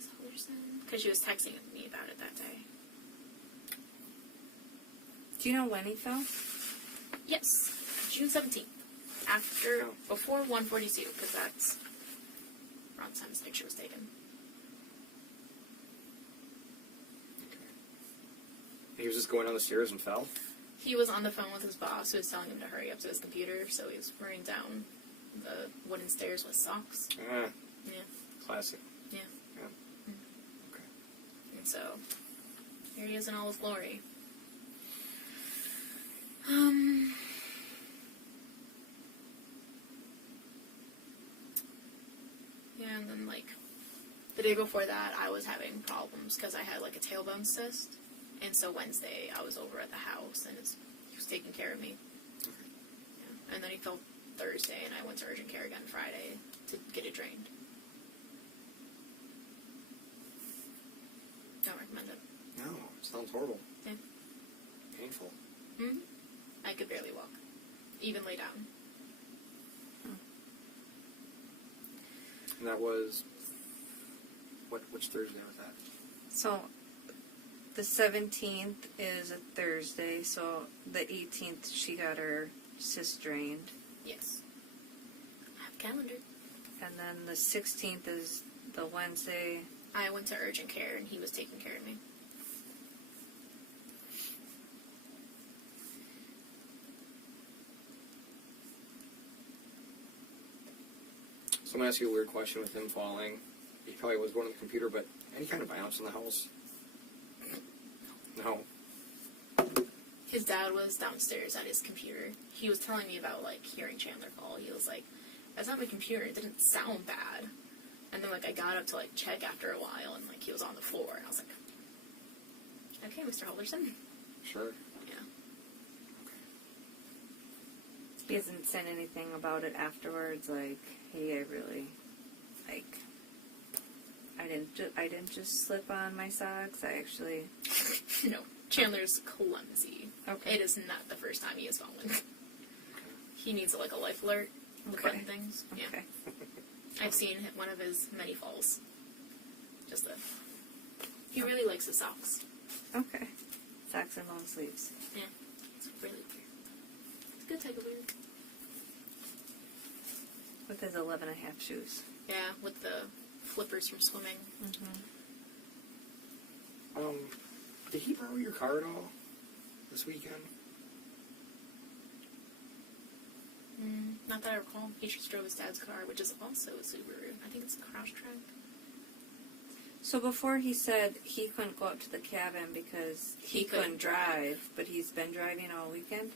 Halderson, because she was texting me about it that day. Do you know when he fell? Yes, June 17th, before 1:42, because that's around the time this picture was taken. He was just going down the stairs and fell? He was on the phone with his boss, who was telling him to hurry up to his computer, so he was running down the wooden stairs with socks. Ah. Yeah. Classic. Yeah. Yeah. Mm. Okay. And so, here he is in all his glory. Yeah, and then, like, the day before that, I was having problems because I had, like, a tailbone cyst. And so Wednesday, I was over at the house, and he was taking care of me. Yeah. And then he fell Thursday, and I went to urgent care again Friday to get it drained. Don't recommend it. No, it sounds horrible. Yeah. Painful. Mm-hmm. I could barely walk. Even lay down. And that was... Which Thursday was that? So, the 17th is a Thursday, so the 18th she got her cyst drained. Yes. I have a calendar. And then the 16th is the Wednesday. I went to urgent care, and he was taking care of me. So I'm going to ask you a weird question with him falling. He probably was going to the computer, but any kind of violence in the house? No. his dad was downstairs at his computer. He was telling me about, like, hearing Chandler fall. He was like, I was on my computer, it didn't sound bad. And then, like, I got up to, like, check after a while, and, like, he was on the floor. And I was like, okay, Mr. Halderson. Sure. Yeah. He hasn't said anything about it afterwards, like, hey, I really, like, I didn't just slip on my socks, I actually... No, Chandler's clumsy. Okay. It is not the first time he has fallen. He needs, like, a life alert with Okay. button things. Yeah. Okay. I've seen one of his many falls. Just a... He really likes his socks. Okay. Socks and long sleeves. Yeah. It's really weird. It's a good type of weird. With his 11 and a half shoes. Yeah, with the flippers from swimming. Mm-hmm. Did he borrow your car at all this weekend? Not that I recall. He just drove his dad's car, which is also a Subaru. I think it's a Crosstrek. So before he said he couldn't go up to the cabin because he couldn't drive, but he's been driving all weekend?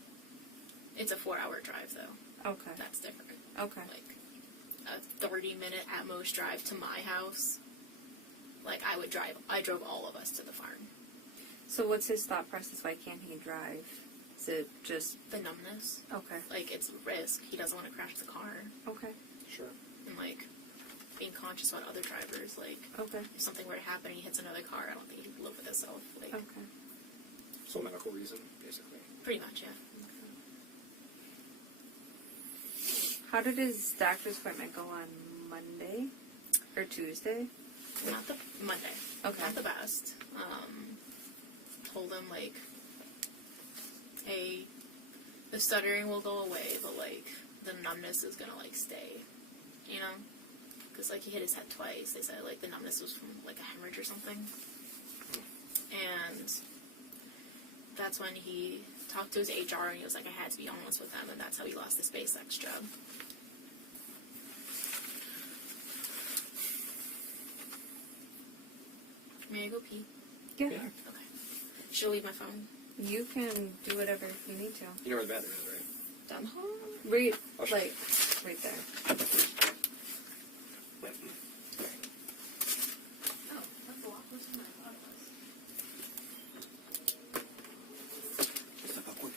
It's a 4-hour drive, though. Okay. That's different. Okay. Like, a 30-minute at most drive to my house. Like, I drove all of us to the farm. So what's his thought process? Why can't he drive? Is it just... The numbness. Okay. Like, it's risk. He doesn't want to crash the car. Okay. Sure. And, like, being conscious about other drivers. Like, Okay. if something were to happen and he hits another car, I don't think he'd live with himself. Like, Okay. So medical reason, basically. pretty much, yeah. How did his doctor's appointment go on Monday? Or Tuesday? Not the Monday. Okay. Not the best. Told him, like, hey, the stuttering will go away, but, like, the numbness is gonna, like, stay. You know? Because, like, he hit his head twice. They said, like, the numbness was from, like, a hemorrhage or something. And that's when he talked to his HR, and he was like, I had to be honest with them, and that's how he lost the SpaceX job. May I go pee? Yeah. Yeah. Okay. Should I leave my phone? You can do whatever you need to. You know where the bathroom is, right? Down the hall? Right, Oh, sure. like, right there. Oh, that's a lot worse than I thought it was. Step up quick.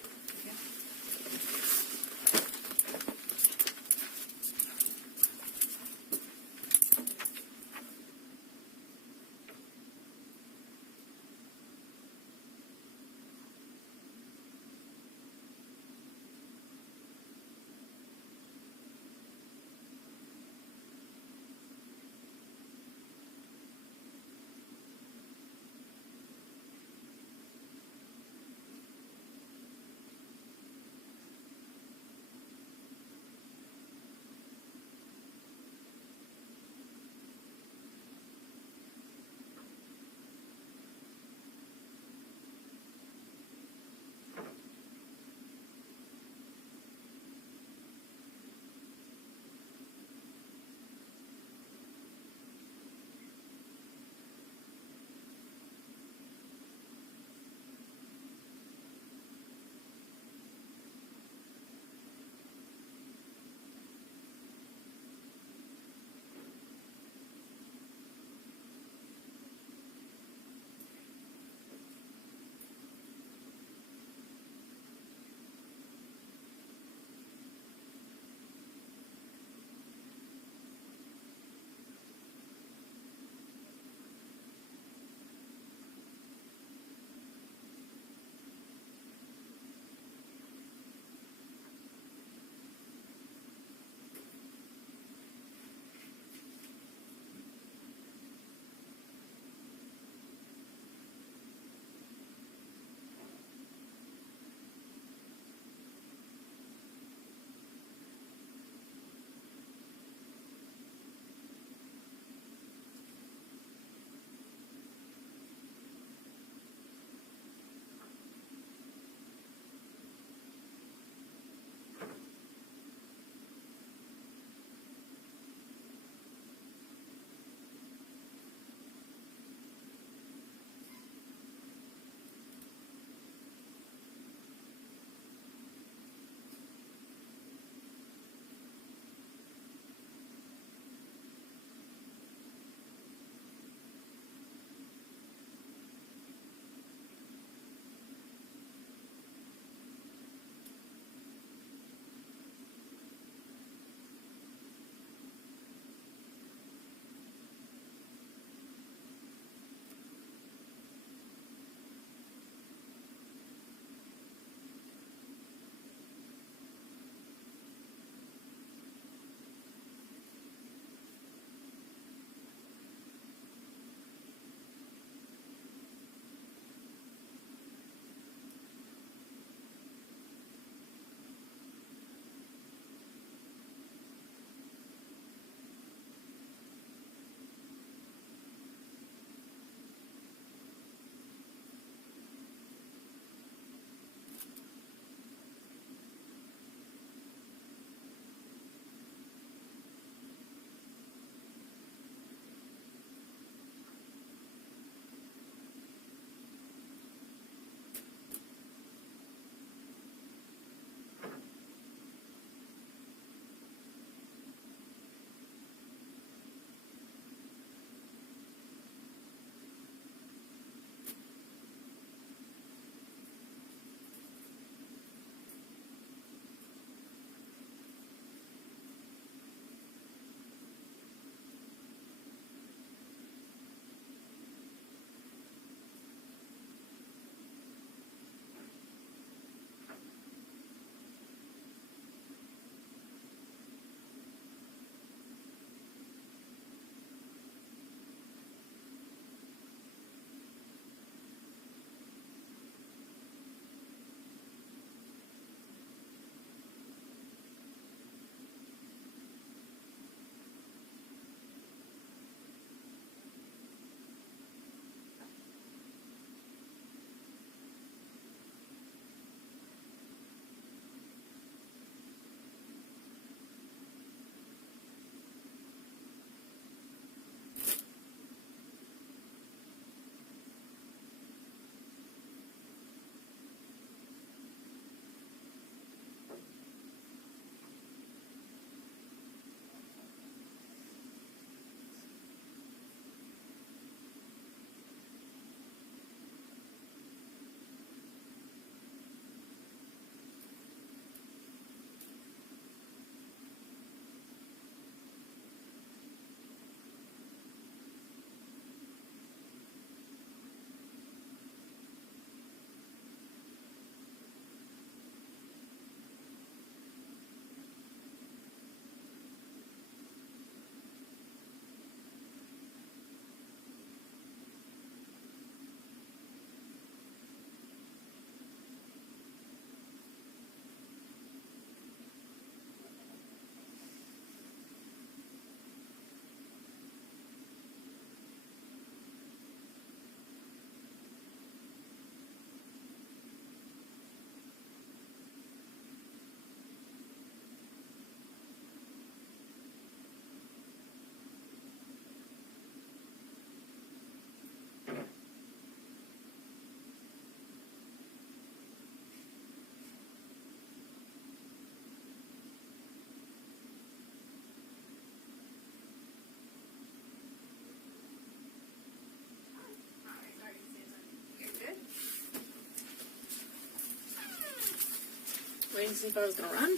waiting to see if I was gonna run.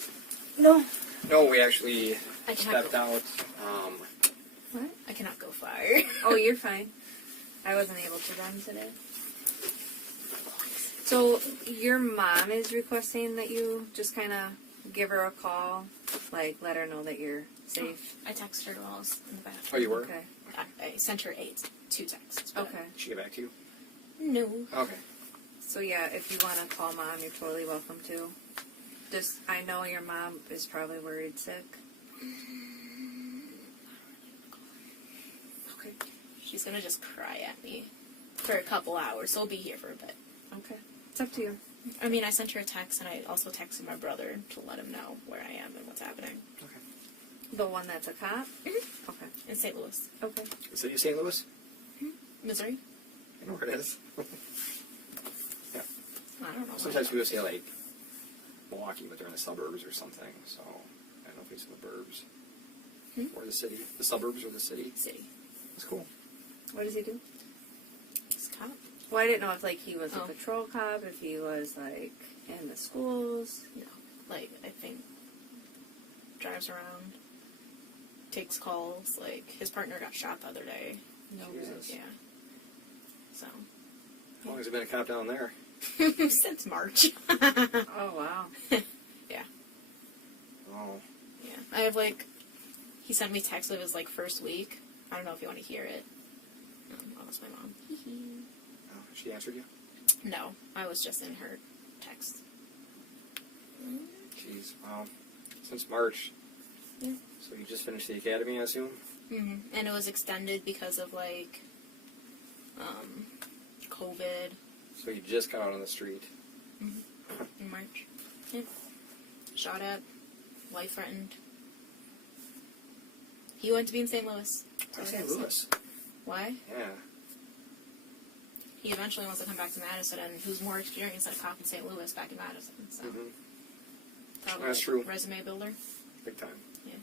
No. No, we actually I cannot stepped go. out. What? I cannot go far. Oh, you're fine. I wasn't able to run today. So, your mom is requesting that you just kind of give her a call, like, let her know that you're safe. I texted her while I was in the bathroom. Oh, you were? Okay. I sent her two texts. but- Okay. Did she get back to you? No. Okay. So, yeah, if you want to call Mom, you're totally welcome to. Just, I know your mom is probably worried sick. Okay. She's gonna just cry at me for a couple hours, so I'll be here for a bit. Okay. It's up to you. I mean, I sent her a text, and I also texted my brother to let him know where I am and what's happening. Okay. The one that's a cop? Mhm. Okay. In St. Louis. Okay. The city of St. Louis? Missouri? I know where it is. I don't know. Sometimes people say, like, Milwaukee, but they're in the suburbs or something, so I don't know if it's in the burbs. Or the city. The suburbs or the city. City. That's cool. What does he do? He's a cop. Well, I didn't know if, like, he was a Oh. patrol cop, if he was, like, in the schools. No. Like, I think drives around, takes calls. Like, his partner got shot the other day. No. Jesus. Yeah. So. How long has it been a cop down there? Since March. Oh, wow. Oh. Yeah. I have, like, he sent me text of his, like, first week. I don't know if you want to hear it. Oh, that's my mom. Oh, she answered you? No, I was just in her text. Jeez, wow. Since March. Yeah. So you just finished the academy, I assume? Mm-hmm. And it was extended because of, like, COVID So you just got out on the street. in March. Yeah. Shot at, life threatened. He went to be in St. Louis. Why St. Louis? Why? Yeah. He eventually wants to come back to Madison, and who's more experienced than a cop in St. Louis back in Madison. So probably That's like true. Resume builder. Big time. Yeah.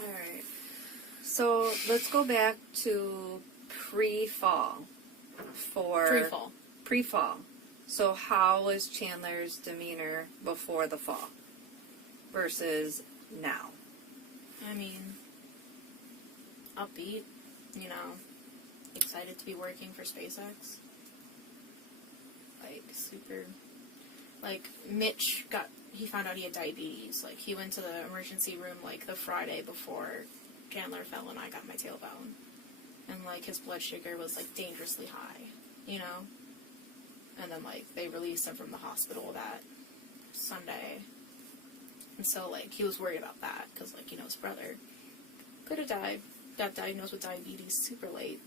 Alright. So, let's go back to pre-fall. Free fall. Pre-fall. So, how was Chandler's demeanor before the fall versus now? I mean, upbeat, you know, excited to be working for SpaceX. Like, super. Like, Mitch he found out he had diabetes. Like, he went to the emergency room, like, the Friday before Chandler fell and I got my tailbone. And, like, his blood sugar was, like, dangerously high, you know? And then, like, they released him from the hospital that Sunday. And so, like, he was worried about that, because, like, you know, his brother could have died, got diagnosed with diabetes super late.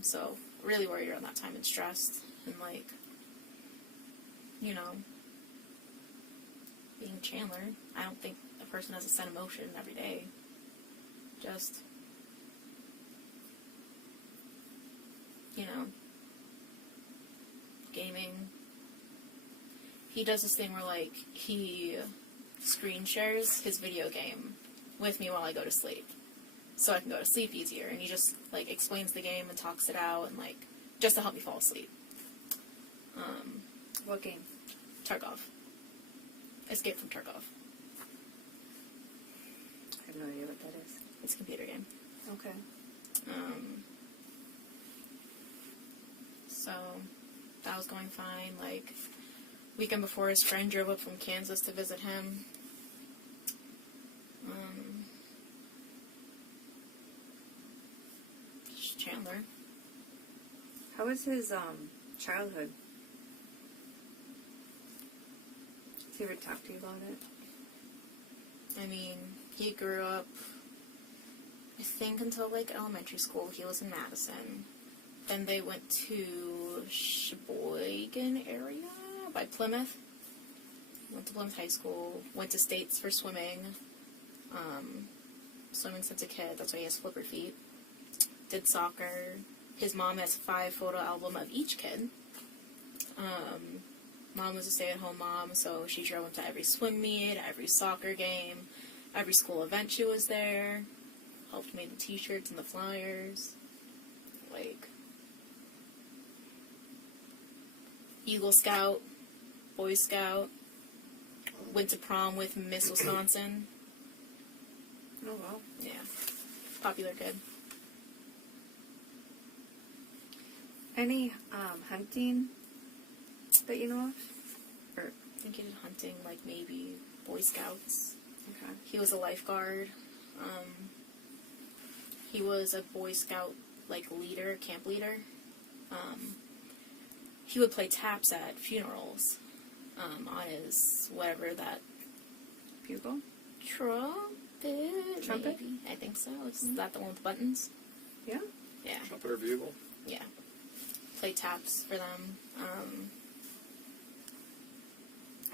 So, really worried around that time and stressed. And, like, you know, being Chandler, I don't think a person has a set emotion every day. Just, you know, gaming. He does this thing where, like, he screen shares his video game with me while I go to sleep. So I can go to sleep easier. And he just, like, explains the game and talks it out and, like, just to help me fall asleep. What game? Tarkov. Escape from Tarkov. I have no idea what that is. It's a computer game. Okay. So that was going fine. Like, weekend before, his friend drove up from Kansas to visit him. Chandler. How was his childhood? Has he ever talked to you about it? I mean, he grew up, I think until, like, elementary school, he was in Madison. Then they went to Sheboygan area by Plymouth. Went to Plymouth High School. Went to States for swimming. Swimming since a kid. That's why he has flipper feet. Did soccer. His mom has a 5-photo album of each kid. Mom was a stay-at-home mom, so she drove him to every swim meet, every soccer game, every school event she was there. Helped make the t-shirts and the flyers. Like, Eagle Scout, Boy Scout, went to prom with Miss Wisconsin. Oh, wow. Yeah. Popular kid. Any hunting that you know of? Or, I think he did hunting, like maybe Boy Scouts. okay. He was a lifeguard. He was a Boy Scout, like, leader, camp leader. He would play taps at funerals on his, whatever that... Bugle? Trumpet? Trumpet? Maybe. I think so. Is that the one with the buttons? Yeah. Yeah. Trumpet or bugle? Yeah. Play taps for them.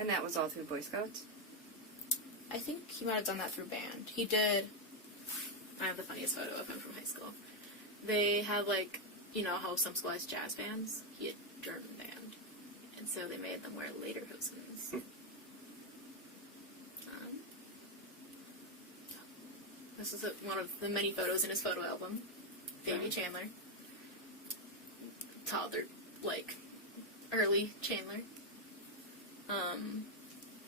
And that was all through Boy Scouts? I think he might have done that through band. He did. I have the funniest photo of him from high school. They had, like, you know how some school has jazz bands? He had German band. And so they made them wear lederhosens. This is one of the many photos in his photo album. Baby Chandler. Toddler, like, early Chandler.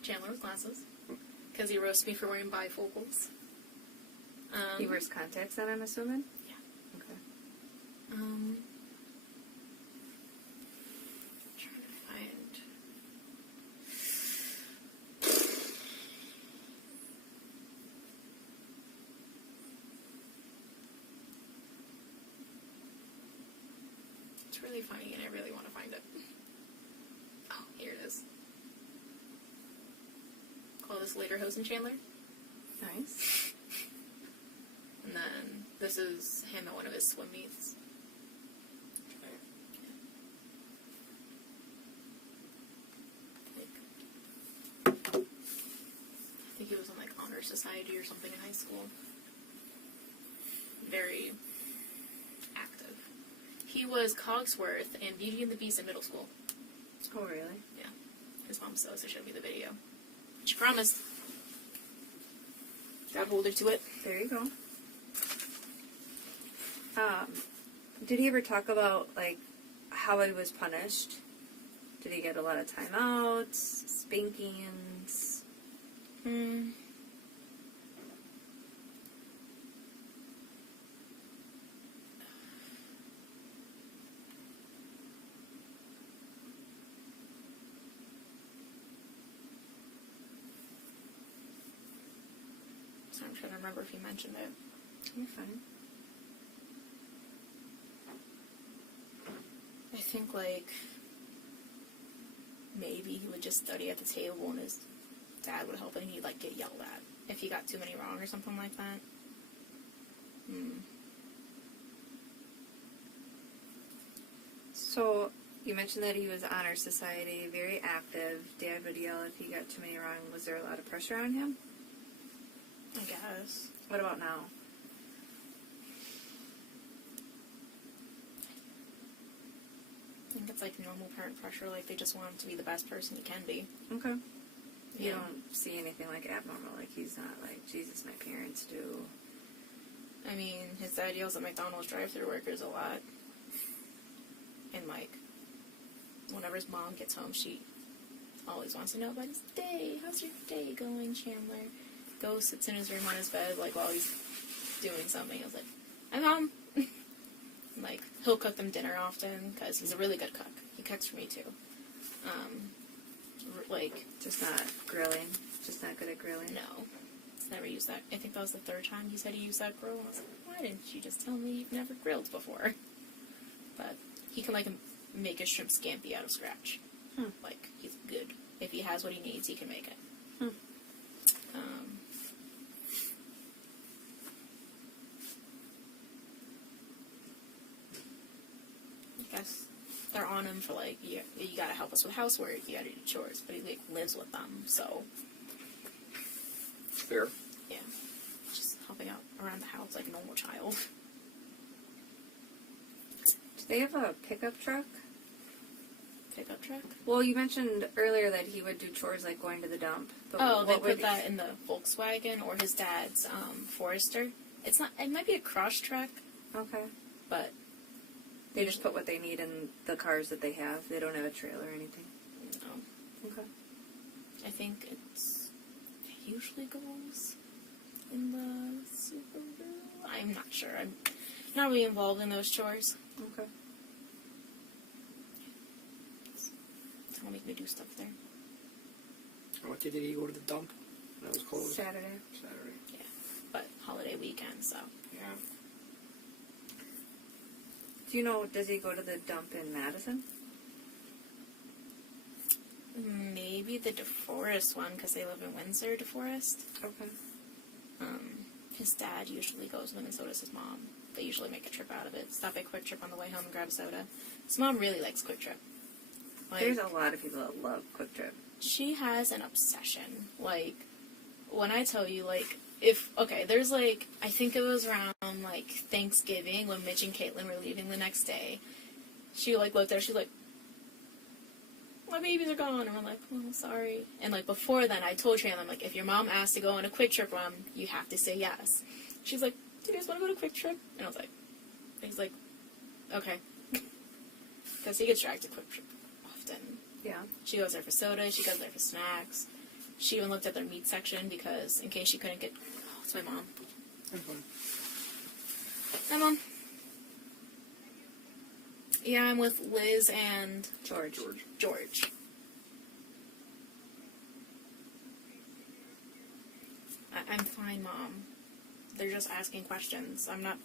Chandler with glasses. Because he roasted me for wearing bifocals. He wears contacts then, I'm assuming? Yeah. Okay. Trying to find... It's really funny and I really want to find it. Oh, here it is. Call this Lederhosen Chandler. Nice. And then this is him at one of his swim meets. I think he was in, like, honor society or something in high school. Very active. He was Cogsworth in Beauty and the Beast in middle school. Oh, really? Yeah. His mom still has to show me the video. She promised. Gotta hold her to it. There you go. Did he ever talk about, like, how he was punished? Did he get a lot of timeouts, spankings? So I'm trying to remember if he mentioned it. You're fine. I think, like, maybe he would just study at the table and his dad would help and he'd, like, get yelled at if he got too many wrong or something like that. So, you mentioned that he was honor society, very active. Dad would yell if he got too many wrong. Was there a lot of pressure on him? I guess. What about now? I think it's, like, normal parent pressure. Like, they just want him to be the best person he can be. Okay. You Yeah. don't see anything, like, abnormal. Like, he's not like, Jesus, my parents do. I mean, his dad yells at McDonald's drive-thru workers a lot. And, like, whenever his mom gets home, she always wants to know about his day. How's your day going, Chandler? Goes, sits in his room on his bed, like, while he's doing something. I was like, hi, Mom. Like, he'll cook them dinner often, because he's a really good cook. He cooks for me, too. Like... Just not grilling. Just not good at grilling. No. He's never used that. I think that was the third time he said he used that grill. I was like, why didn't you just tell me you've never grilled before? But he can, like, make a shrimp scampi out of scratch. Like, he's good. If he has what he needs, he can make it. I guess they're on him for, like, you gotta help us with housework, you gotta do chores, but he, like, lives with them, so... Fair. Yeah. Just helping out around the house like a normal child. Do they have a pickup truck? Pickup truck? Well, you mentioned earlier that he would do chores like going to the dump. But Oh, they what put would that in the Volkswagen or his dad's Forester. It's not. It might be a cross truck, Okay. but They just put what they need in the cars that they have. They don't have a trailer or anything. No. Okay. I think it usually goes in the Subaru. I'm not sure. I'm not really involved in those chores. Okay. Don't make me do stuff there. What day did he go to the dump when it was closed? Saturday. Saturday. Yeah, but holiday weekend, so. Yeah. Do you know, does he go to the dump in Madison? Maybe the DeForest one, because they live in Windsor, DeForest. Okay. His dad usually goes with him, and so does his mom. They usually make a trip out of it. Stop at Quick Trip on the way home and grab a soda. His mom really likes Quick Trip. Like, There's a lot of people that love Quick Trip. she has an obsession. Like, when I tell you, like, if, okay, there's, like, I think it was around, like, Thanksgiving when Mitch and Caitlin were leaving the next day. She, like, looked there, she's like, my babies are gone. And I'm like, oh, sorry. And, like, before then, I told Chandler, I'm like, if your mom asks to go on a Quick Trip run, you have to say yes. She's like, do you guys want to go to Quick Trip? And I was like, he's like, okay. Because he gets dragged to Quick Trip often. Yeah. She goes there for soda. She goes there for snacks. She even looked at their meat section because, in case she couldn't get... Oh, it's my mom. Hi, Mom. Yeah, I'm with Liz and... George. George. I'm fine, Mom. They're just asking questions. I'm not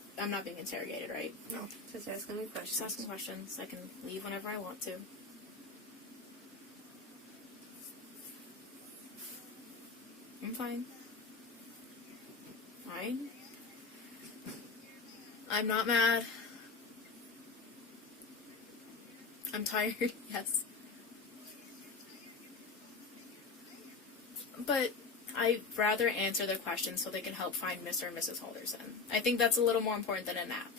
being interrogated, right? No. Just asking me questions. Just asking questions. I can leave whenever I want to. I'm fine. Fine. I'm not mad. I'm tired, yes. But I'd rather answer their questions so they can help find Mr. and Mrs. Halderson. I think that's a little more important than a nap.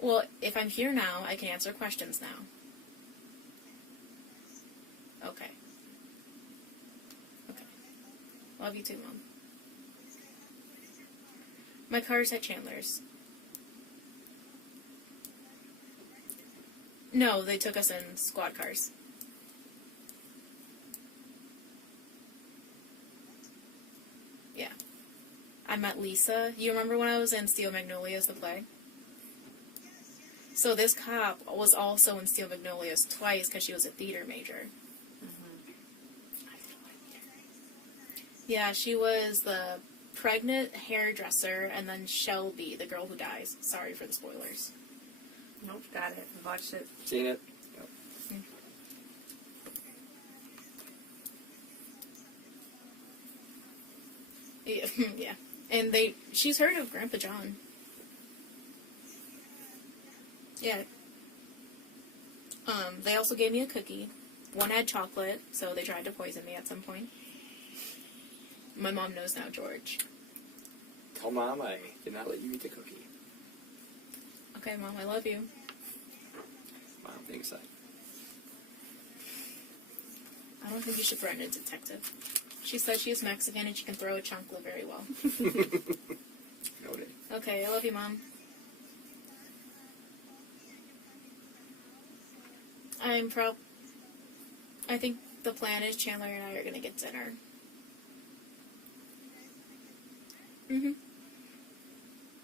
Well, if I'm here now, I can answer questions now. Okay. Okay. Love you too, Mom. My car's at Chandler's. No, they took us in squad cars. Yeah. I met Lisa. You remember when I was in Steel Magnolias, the play? So this cop was also in Steel Magnolias twice because she was a theater major. Yeah, she was the pregnant hairdresser, and then Shelby, the girl who dies. Sorry for the spoilers. Nope, got it. Watched it. Seen it? Yep. Yeah, yeah. And she's heard of Grandpa John. Yeah. They also gave me a cookie. One had chocolate, so they tried to poison me at some point. My mom knows now, George. Tell Mom I did not let you eat the cookie. Okay, Mom, I love you. Mom thinks I. I don't think you should threaten a detective. She says she is Mexican and she can throw a chancla very well. Noted. Okay, I love you, Mom. I think the plan is Chandler and I are gonna get dinner.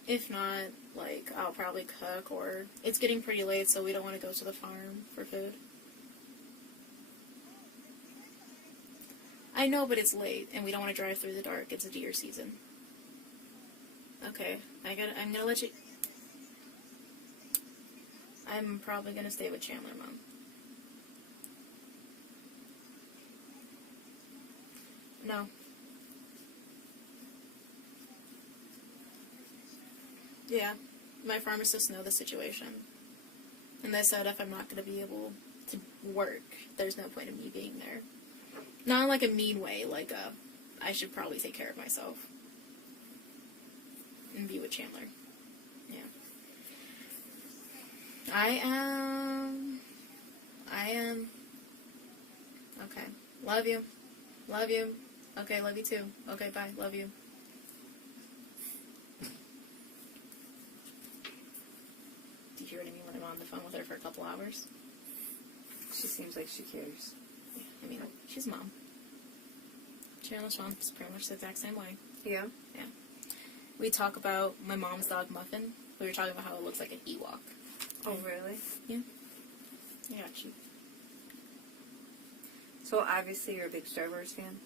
If not, like, I'll probably cook, or it's getting pretty late, so we don't want to go to the farm for food. I know, but it's late, and we don't want to drive through the dark. It's a deer season. Okay, I'm gonna let you... I'm probably gonna stay with Chandler, Mom. No. Yeah, my pharmacists know the situation. And they said if I'm not going to be able to work, there's no point in me being there. Not in like a mean way, like I should probably take care of myself. And be with Chandler. Yeah. I am. Okay. Love you. Love you. Okay, love you too. Okay, bye. Love you. Do you hear what I mean when I'm on the phone with her for a couple hours. She seems like she cares. Yeah, I mean, she's a mom. Chandler's mom is pretty much the exact same way. Yeah. Yeah. We talk about my mom's dog Muffin. We were talking about how it looks like an Ewok. Oh, really? Yeah. Yeah, she. So obviously you're a big Star Wars fan.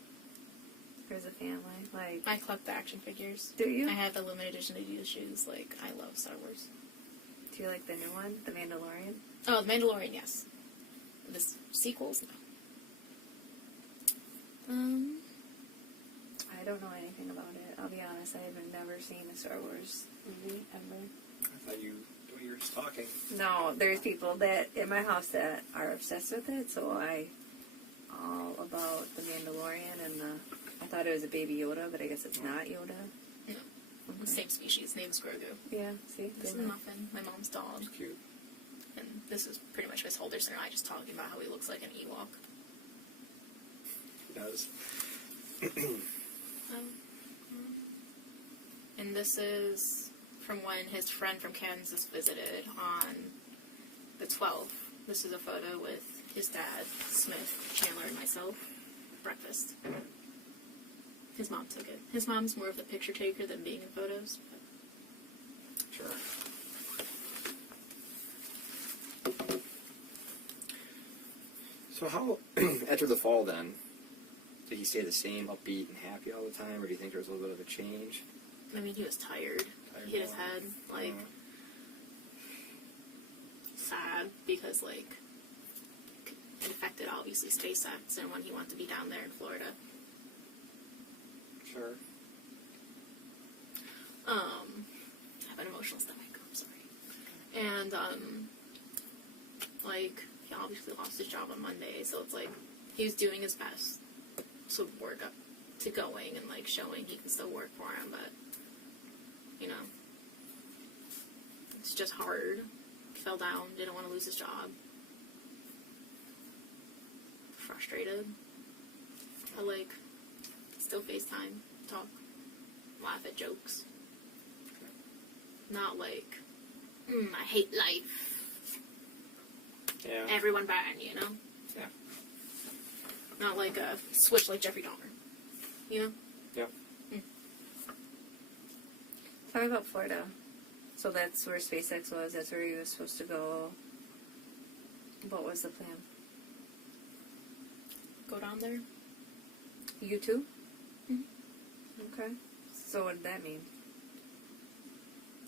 As a family, like. I collect the action figures. Do you? I have the limited edition Adidas shoes. Like, I love Star Wars. Do you like the new one, The Mandalorian? Oh, The Mandalorian, yes. The sequels, no. I don't know anything about it. I'll be honest. I have never seen a Star Wars movie ever. I thought you were just talking. No, there's people that in my house that are obsessed with it. So I all about the Mandalorian and the. I thought it was a baby Yoda, but I guess it's not Yoda. No. Okay. The same species. Name's Grogu. Yeah. See. This is Muffin, my mom's dog. It's cute. And this is pretty much Miss Halderson and I just talking about how he looks like an Ewok. He does. And this is from when his friend from Kansas visited on the 12th. This is a photo with his dad, Smith, Chandler, and myself. Breakfast. His mom took it. His mom's more of the picture taker than being in photos. Sure. So how, after the fall then, did he stay the same, upbeat and happy all the time, or do you think there was a little bit of a change? I mean, he was tired. He hit his head, like, sad, because, like, it affected, obviously, SpaceX and when he wanted to be down there in Florida. Sure. I have an emotional stomach, I'm sorry. And, like, he obviously lost his job on Monday, so it's like, he was doing his best to work up to going and, like, showing he can still work for him, but, you know, it's just hard. He fell down, didn't want to lose his job. Frustrated. But, like, still FaceTime, talk, laugh at jokes. Not like, I hate life. Yeah. Everyone bad, you know? Yeah. Not like a switch like Jeffrey Dahmer. You know? Yeah. Talk about Florida. So that's where SpaceX was. That's where he was supposed to go. What was the plan? Go down there. You too? Mhm. Okay. So what did that mean?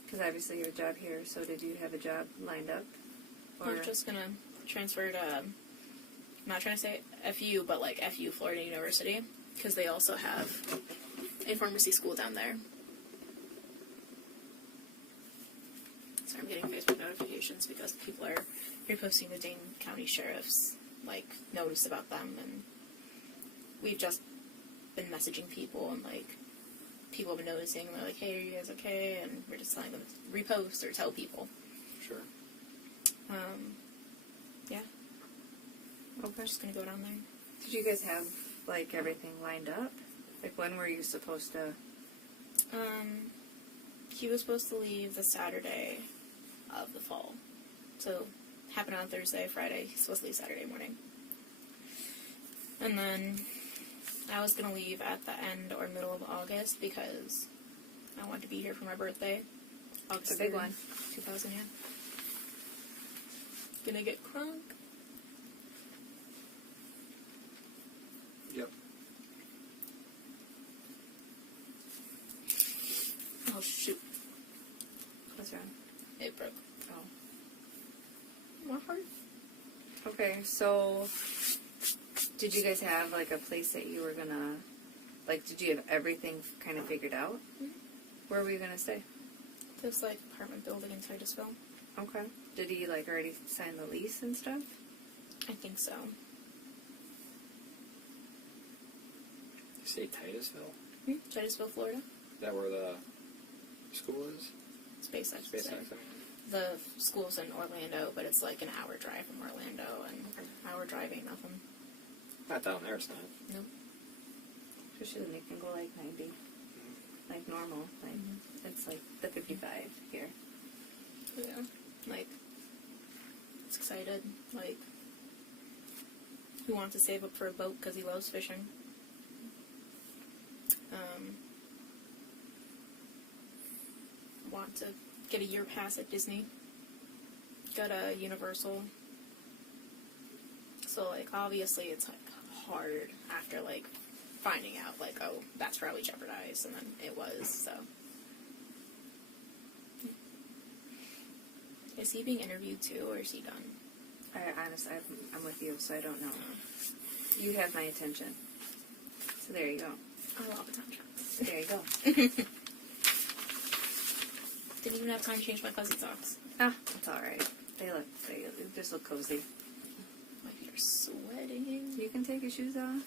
Because obviously you have a job here, so did you have a job lined up? Or I'm just gonna transfer to, I'm not trying to say FU, but like FU Florida University, because they also have a pharmacy school down there. So I'm getting Facebook notifications because people are reposting the Dane County Sheriff's, like, notice about them, and we've just been messaging people, and, like, people have been noticing, and they're like, hey, are you guys okay? And we're just telling them to repost or tell people. Sure. Yeah. Okay. We're just gonna go down there. Did you guys have, like, everything lined up? Like, when were you supposed to... He was supposed to leave the Saturday of the fall. So, happened on Thursday, Friday. He's supposed to leave Saturday morning. And then I was going to leave at the end or middle of August because I wanted to be here for my birthday. August It's a big 3rd, one. 2000, yeah. Gonna get crunk. Yep. Oh, shoot. What's wrong? It broke. Oh. My heart. Okay, so... Did you guys have, like, a place that you were gonna... Like, did you have everything kind of figured out? Mhm. Where were you gonna stay? This, like, apartment building in Titusville. Okay. Did he, like, already sign the lease and stuff? I think so. You say Titusville? Titusville, Florida. Is that where the school is? SpaceX. SpaceX, I there. mean. The school's in Orlando, but it's like an hour drive from Orlando, and an hour drive ain't nothing. Not down there, it's not. Nope. Especially when you can go, like, 90. Like, normal. Like, it's, like, the 55 here. Yeah. Like, He's excited. Like, he wants to save up for a boat because he loves fishing. Want to get a year pass at Disney. Got a Universal. So, like, obviously it's, like, hard after, like, finding out, like, oh, that's probably jeopardized, and then it was, so. Is he being interviewed too, or is he done? Honestly, I'm with you, so I don't know. You have my attention. So there you go. I love attention. There you go. Didn't even have time to change my fuzzy socks. Ah, it's alright. They just look cozy. My feet are sweating. You can take your shoes off.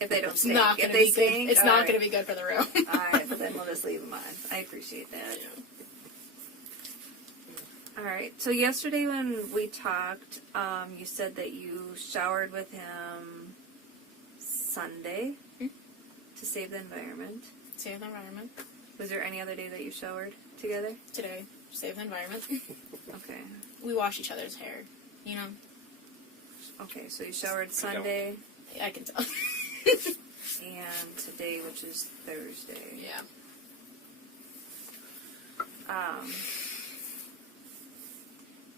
If they don't It's stink. not If gonna they be good. stink, It's not going to be good for the room. Alright, but then we'll just leave them on. I appreciate that. Alright, so yesterday when we talked, you said that you showered with him Sunday to save the environment. Save the environment. Was there any other day that you showered together? Today, save the environment. Okay. We wash each other's hair, you know? Okay, so you showered Sunday I can tell. and today, which is Thursday. Yeah.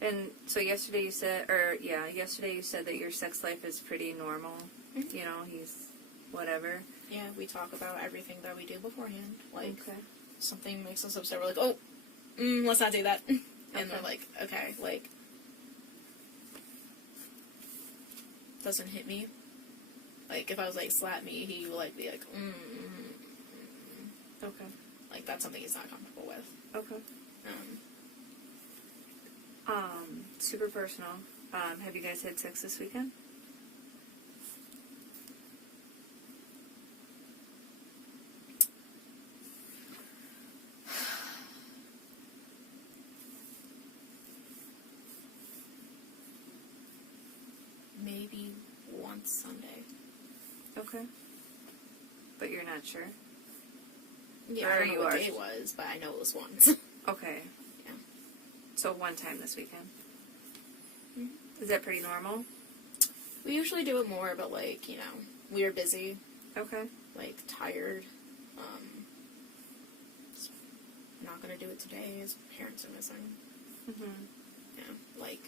And so yesterday you said that your sex life is pretty normal. Mm-hmm. You know, he's whatever. Yeah, we talk about everything that we do beforehand. Like, Okay. something makes us upset, we're like, oh, let's not do that. And Okay. they're like, okay, like, doesn't hit me. Like, if I was like, slap me, he would like be like, Okay. like, that's something he's not comfortable with. Okay. Super personal. Have you guys had sex this weekend? Maybe once Sunday. Okay. But you're not sure? Yeah, Or I don't know you what are. day it was, but I know it was once. Okay. Yeah. So one time this weekend. Mhm. Is that pretty normal? We usually do it more, but like, you know, we are busy, Okay. like tired. So not gonna do it today. His parents are missing. Mm-hmm. Yeah, like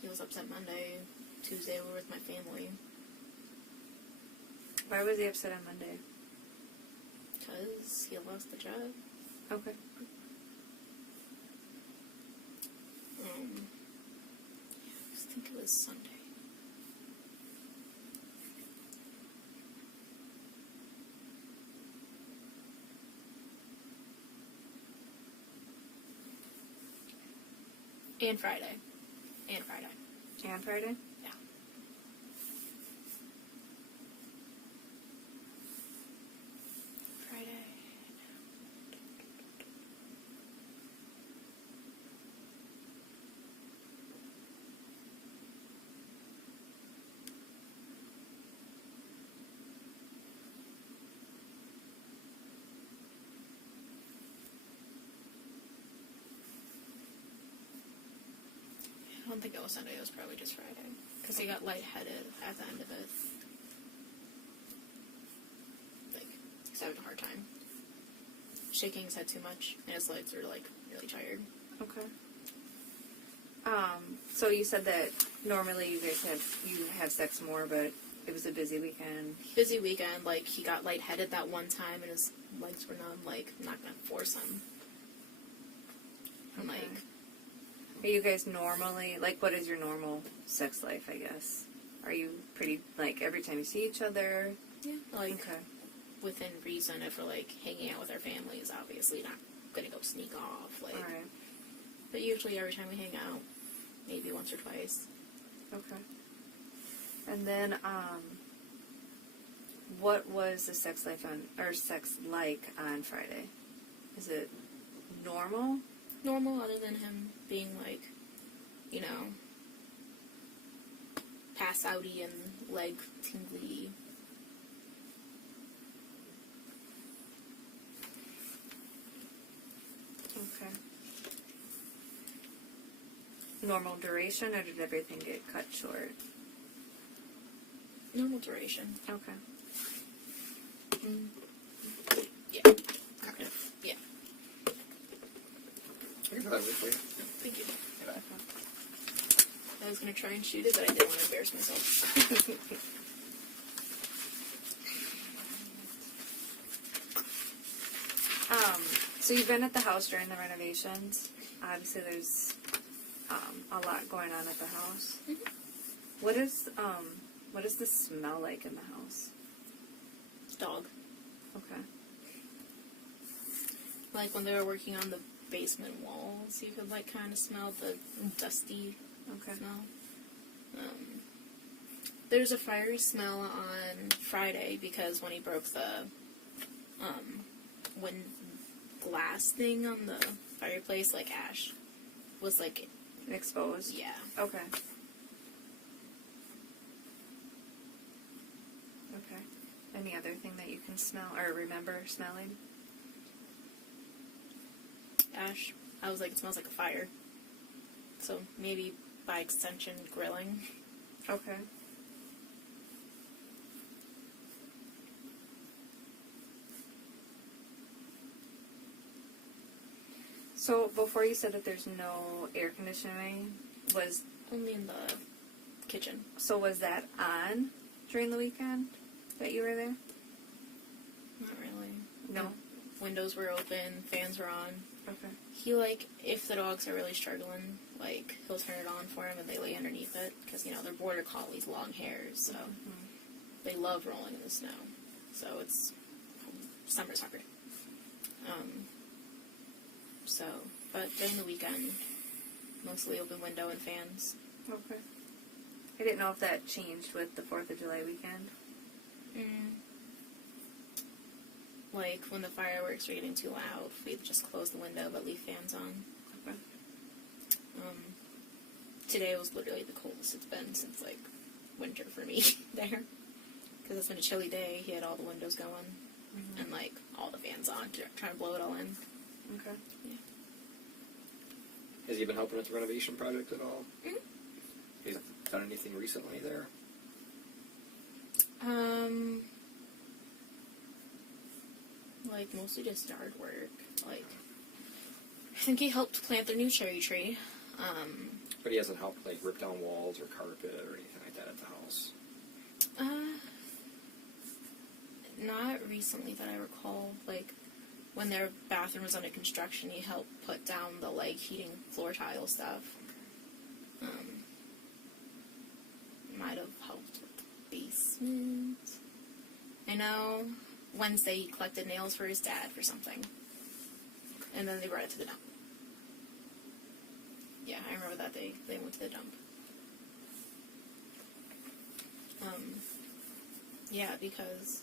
he was upset Monday. Tuesday we were with my family Why was he upset on Monday? because he lost the job. Okay. I think it was Sunday. And Friday. And Friday. And Friday? Yeah. Friday. I don't think it was Sunday, it was probably just Friday. Because he got lightheaded at the end of it. Like, he's having a hard time. Shaking his head too much, and his legs are, like, really tired. Okay. So you said that normally you guys have sex more, but it was a busy weekend. Busy weekend, like, he got lightheaded that one time, and his legs were numb. Like, I'm not gonna force him. I'm Okay. like, Are you guys normally, like, what is your normal sex life, I guess? Are you pretty, like, every time you see each other? yeah, like, Okay. within reason, if we're, like, hanging out with our families, obviously not gonna go sneak off, like, Alright. but usually every time we hang out, maybe once or twice. Okay. And then, what was the sex like on Friday? Is it normal? Normal, other than him being, like, you know, pass outy and leg tingly. Okay. normal duration, or did everything get cut short? Normal duration. Okay. Yeah. Okay. Yeah. I can put that away for you. Thank you. Yeah. I was gonna try and shoot it, but I didn't want to embarrass myself. So you've been at the house during the renovations. Obviously, there's a lot going on at the house. Mhm. What does the smell like in the house? Dog. Okay. Like when they were working on the basement walls, you could like kind of smell the dusty Okay. smell. There's a fiery smell on Friday because when he broke the wind glass thing on the fireplace, like ash was like, Exposed. yeah. Okay. Okay. Any other thing that you can smell or remember smelling? Ash. I was like, it smells like a fire. So maybe by extension, grilling. Okay. So before you said that there's no air conditioning, was Only in the kitchen. was that on during the weekend that you were there? Not really. No. Windows were open, fans were on. Okay. He, like, if the dogs are really struggling, like, he'll turn it on for them and they lay underneath it. Because, you know, they're border collies, long hairs, so they love rolling in the snow. So it's summer soccer. So, but during the weekend, mostly open window and fans. Okay. I didn't know if that changed with the 4th of July weekend. Like, when the fireworks were getting too loud, we'd just close the window but leave fans on. Okay. Today was literally the coldest it's been since, like, winter for me there. Because it's been a chilly day. He had all the windows going and, like, all the fans on, trying to blow it all in. Okay. Yeah. Has he been helping with the renovation project at all? Mhm. He's done anything recently there? Like, mostly just yard work. Like, I think he helped plant their new cherry tree. But he hasn't helped, like, rip down walls or carpet or anything like that at the house? Not recently that I recall. Like, when their bathroom was under construction, he helped put down the, like, heating floor tile stuff. Might have helped with the basement. I know Wednesday he collected nails for his dad for something. And then they brought it to the dump. Yeah, I remember that they went to the dump. Yeah, because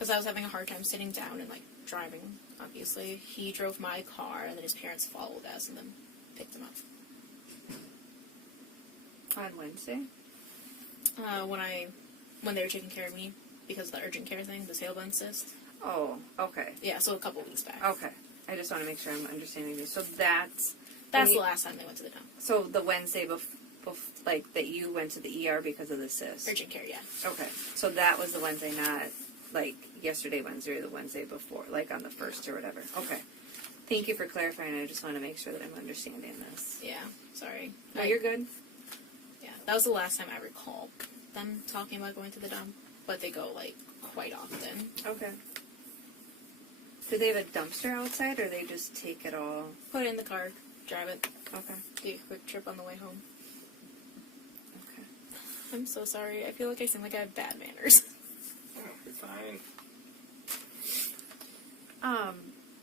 I was having a hard time sitting down and, like, driving, obviously. He drove my car, and then his parents followed us and then picked him up. On Wednesday? When they were taking care of me, because of the urgent care thing, the tailbone cyst. Oh, okay. Yeah, so a couple weeks back. Okay. I just want to make sure I'm understanding you. So that's the last time they went to the dump. So the Wednesday like that you went to the ER because of the cyst. Urgent care, yeah. Okay. So that was the Wednesday, not like yesterday Wednesday or the Wednesday before, like on the 1st or whatever. Okay. Thank you for clarifying. I just want to make sure that I'm understanding this. Yeah, sorry. No, you're good. Yeah, that was the last time I recall them talking about going to the dump, but they go, like, quite often. Okay. Do they have a dumpster outside, or they just take it all? Put it in the car, drive it, Okay. take a quick trip on the way home. Okay. I'm so sorry. I feel like I seem like I have bad manners. Oh, you're fine.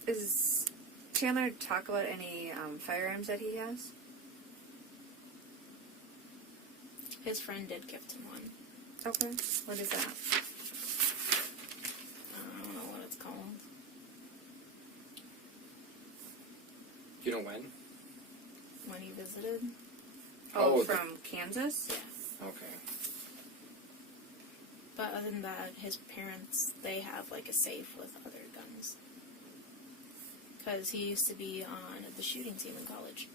Is Chandler talk about any firearms that he has? His friend did gift him one. Okay. What is that? I don't know what it's called. Do you know when? When he visited. Oh, from Kansas? Yeah. Okay. But other than that, his parents, they have, like, a safe with other guns. Because he used to be on the shooting team in college.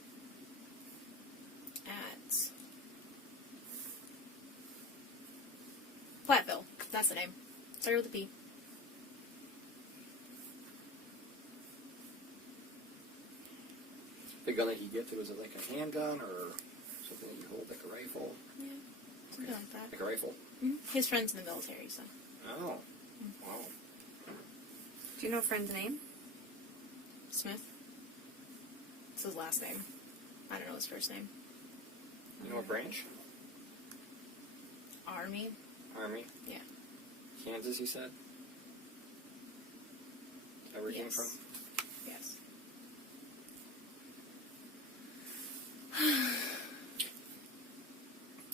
Platteville. That's the name. Started with a P. The gun that he gifted, was it like a handgun or something that you hold, like a rifle? Yeah, something like that. Like a rifle? Mm-hmm. His friend's in the military, so. Oh. Wow. Do you know a friend's name? Smith. It's his last name. I don't know his first name. You know what branch? Army. Army? Yeah. Kansas, you said? Is that where he came Yes. from? Yes.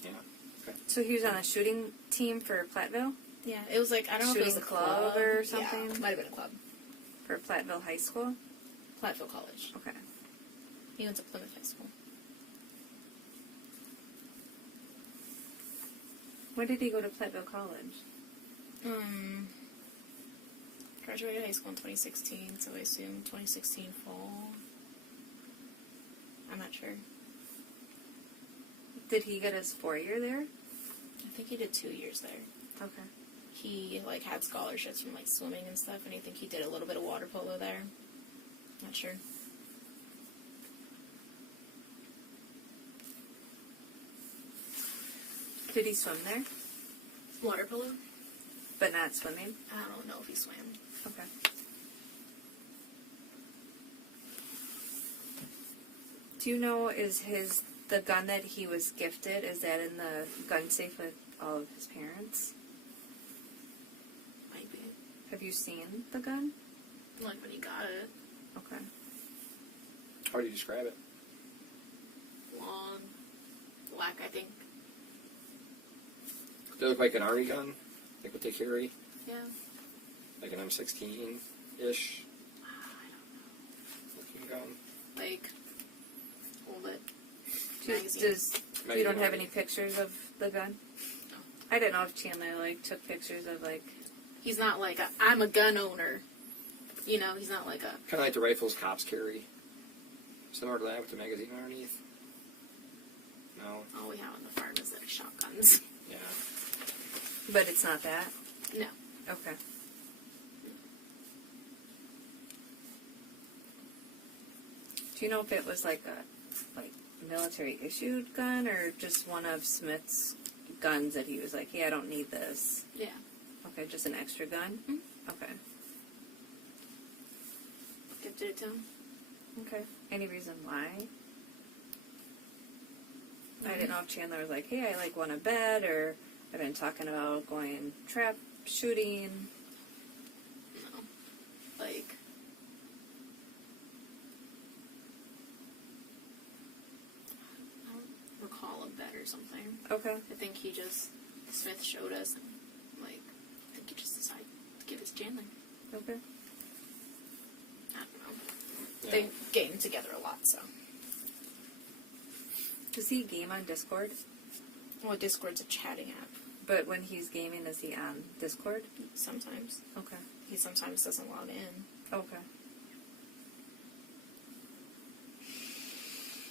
Yeah. Okay. So he was on a shooting team for Platteville? Yeah, it was like, I don't know if it was a Shooting club club or Yeah, something? might have been a club. For Platteville High School? Platteville College. Okay. He went to Plymouth High School. When did he go to Platteville College? Graduated high school in 2016, so I assume 2016 fall. I'm not sure. Did he get his 4-year there? I think he did 2 years there. Okay. He like had scholarships from like swimming and stuff, and I think he did a little bit of water polo there. Not sure. Did he swim there? Water polo? But not swimming? I don't know if he swam. Okay. Do you know, is the gun that he was gifted, is that in the gun safe with all of his parents? Might be. Have you seen the gun? Like when he got it. Okay. How do you describe it? Long. Black, I think. Does it look like an army gun? Like what they carry? Yeah. Like an M16-ish looking gun? Like, hold it. You don't have any pictures of the gun? No. I didn't know if Chandler, like, took pictures of, like... He's not like I'm a gun owner. You know, he's not like a... Kind of like the rifles cops carry. Similar to that with the magazine underneath? No? All we have on the farm is like shotguns. Yeah. But it's not that? No. Okay. Do you know if it was like a military issued gun or just one of Smith's guns that he was like, hey, I don't need this? Yeah. Okay, just an extra gun? Mhm. Okay. Gifted it to him. Okay. Any reason why? I didn't know if Chandler was like, hey, I like want a bed, or I've been talking about going trap shooting. No. Like, I don't recall a bet or something. Okay. I think Smith showed us, and like, I think he just decided to give us Chandler. Okay. I don't know. Yeah. They game together a lot, so. Does he game on Discord? Well, Discord's a chatting app. But when he's gaming, is he on Discord? Sometimes. Okay. He sometimes doesn't log in. Okay.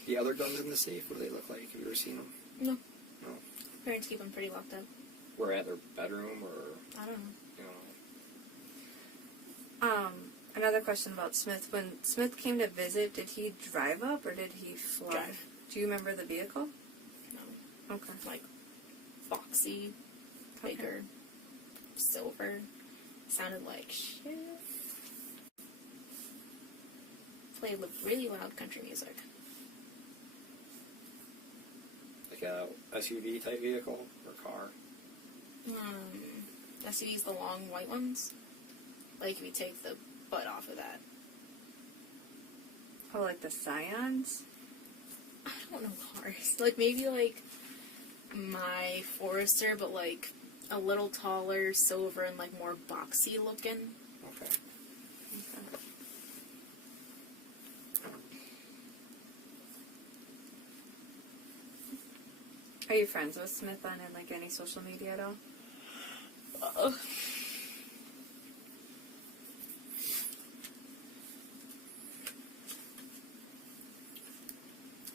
The other guns in the safe, what do they look like? Have you ever seen them? No. No. Parents keep them pretty locked up. Where at their bedroom or, I don't know. you know? Another question about Smith. When Smith came to visit, did he drive up or did he fly? Drive. Do you remember the vehicle? No. Okay. Like, boxy, bigger, silver. Sounded like shit. Played really loud country music. Like a SUV type vehicle or car? SUVs, the long white ones. Like, if you take the butt off of that. Oh, like the Scions? I don't know cars. Like, maybe, like, my Forester, but, like, a little taller, silver, and, like, more boxy looking. Okay. Are you friends with Smith on like any social media at all?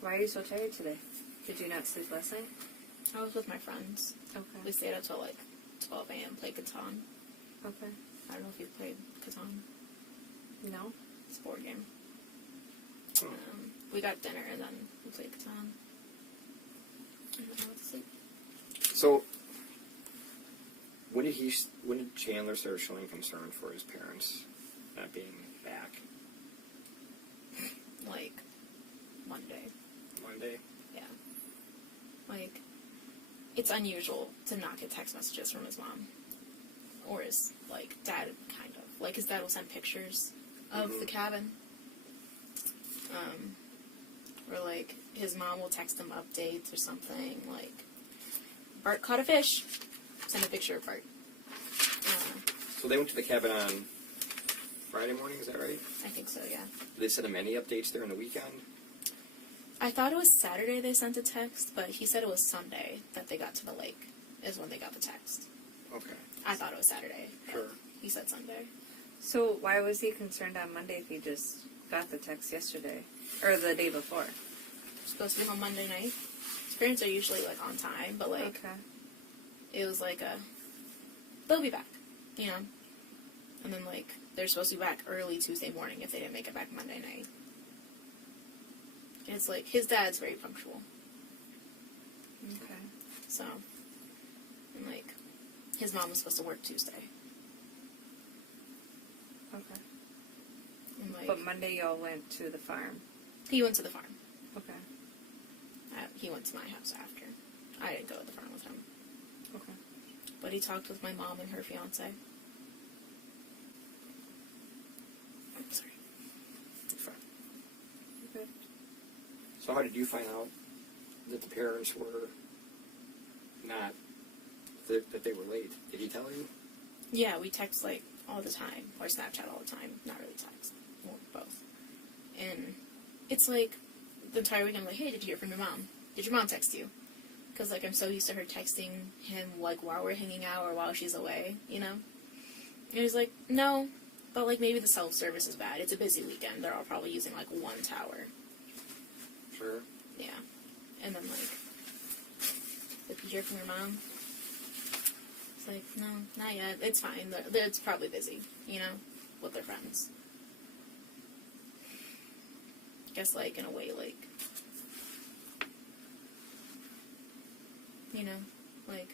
Why are you so tired today? Did you not sleep last night? I was with my friends. Okay. We stayed up till, like, 12 a.m. play Catan. Okay. I don't know if you've played Catan. No? It's a board game. Oh. We got dinner and then we played Catan. And then I went to sleep. So, when did Chandler start showing concern for his parents not being back? Like, Monday. Monday? Yeah. Like, it's unusual to not get text messages from his mom. Or his, like, dad, kind of. Like, his dad will send pictures of the cabin. Or, like, his mom will text him updates or something. Like, Bart caught a fish. Send a picture of Bart. So they went to the cabin on Friday morning, is that right? I think so, yeah. Did they send him any updates during the weekend? I thought it was Saturday they sent a text, but he said it was Sunday that they got to the lake, is when they got the text. Okay. I thought it was Saturday. Sure. He said Sunday. So why was he concerned on Monday if he just got the text yesterday? Or the day before? Supposed to be home Monday night. His parents are usually, like, on time, but, like, Okay. it was like they'll be back, you know? And then, like, they're supposed to be back early Tuesday morning if they didn't make it back Monday night. And it's like, his dad's very punctual. Okay. So, and, like, his mom was supposed to work Tuesday. Okay. And, like, But Monday y'all went to the farm. he went to the farm. Okay. He went to my house after. I didn't go to the farm with him. Okay. But he talked with my mom and her fiance. I'm sorry. Fine. Good. So how did you find out that the parents were not, that they were late? Did he tell you? Yeah, we text, like, all the time. Or Snapchat all the time. Not really text. Well, both. And it's like, the entire weekend I'm like, hey, did you hear from your mom? Did your mom text you? Because, like, I'm so used to her texting him, like, while we're hanging out or while she's away, you know? And he's like, no, but, like, maybe the self-service is bad. It's a busy weekend. They're all probably using, like, one tower. Sure. Yeah. And then, like, did you hear from your mom? It's like, no, not yet. It's fine. It's probably busy, you know, with their friends. I guess, like, in a way, like, you know, like,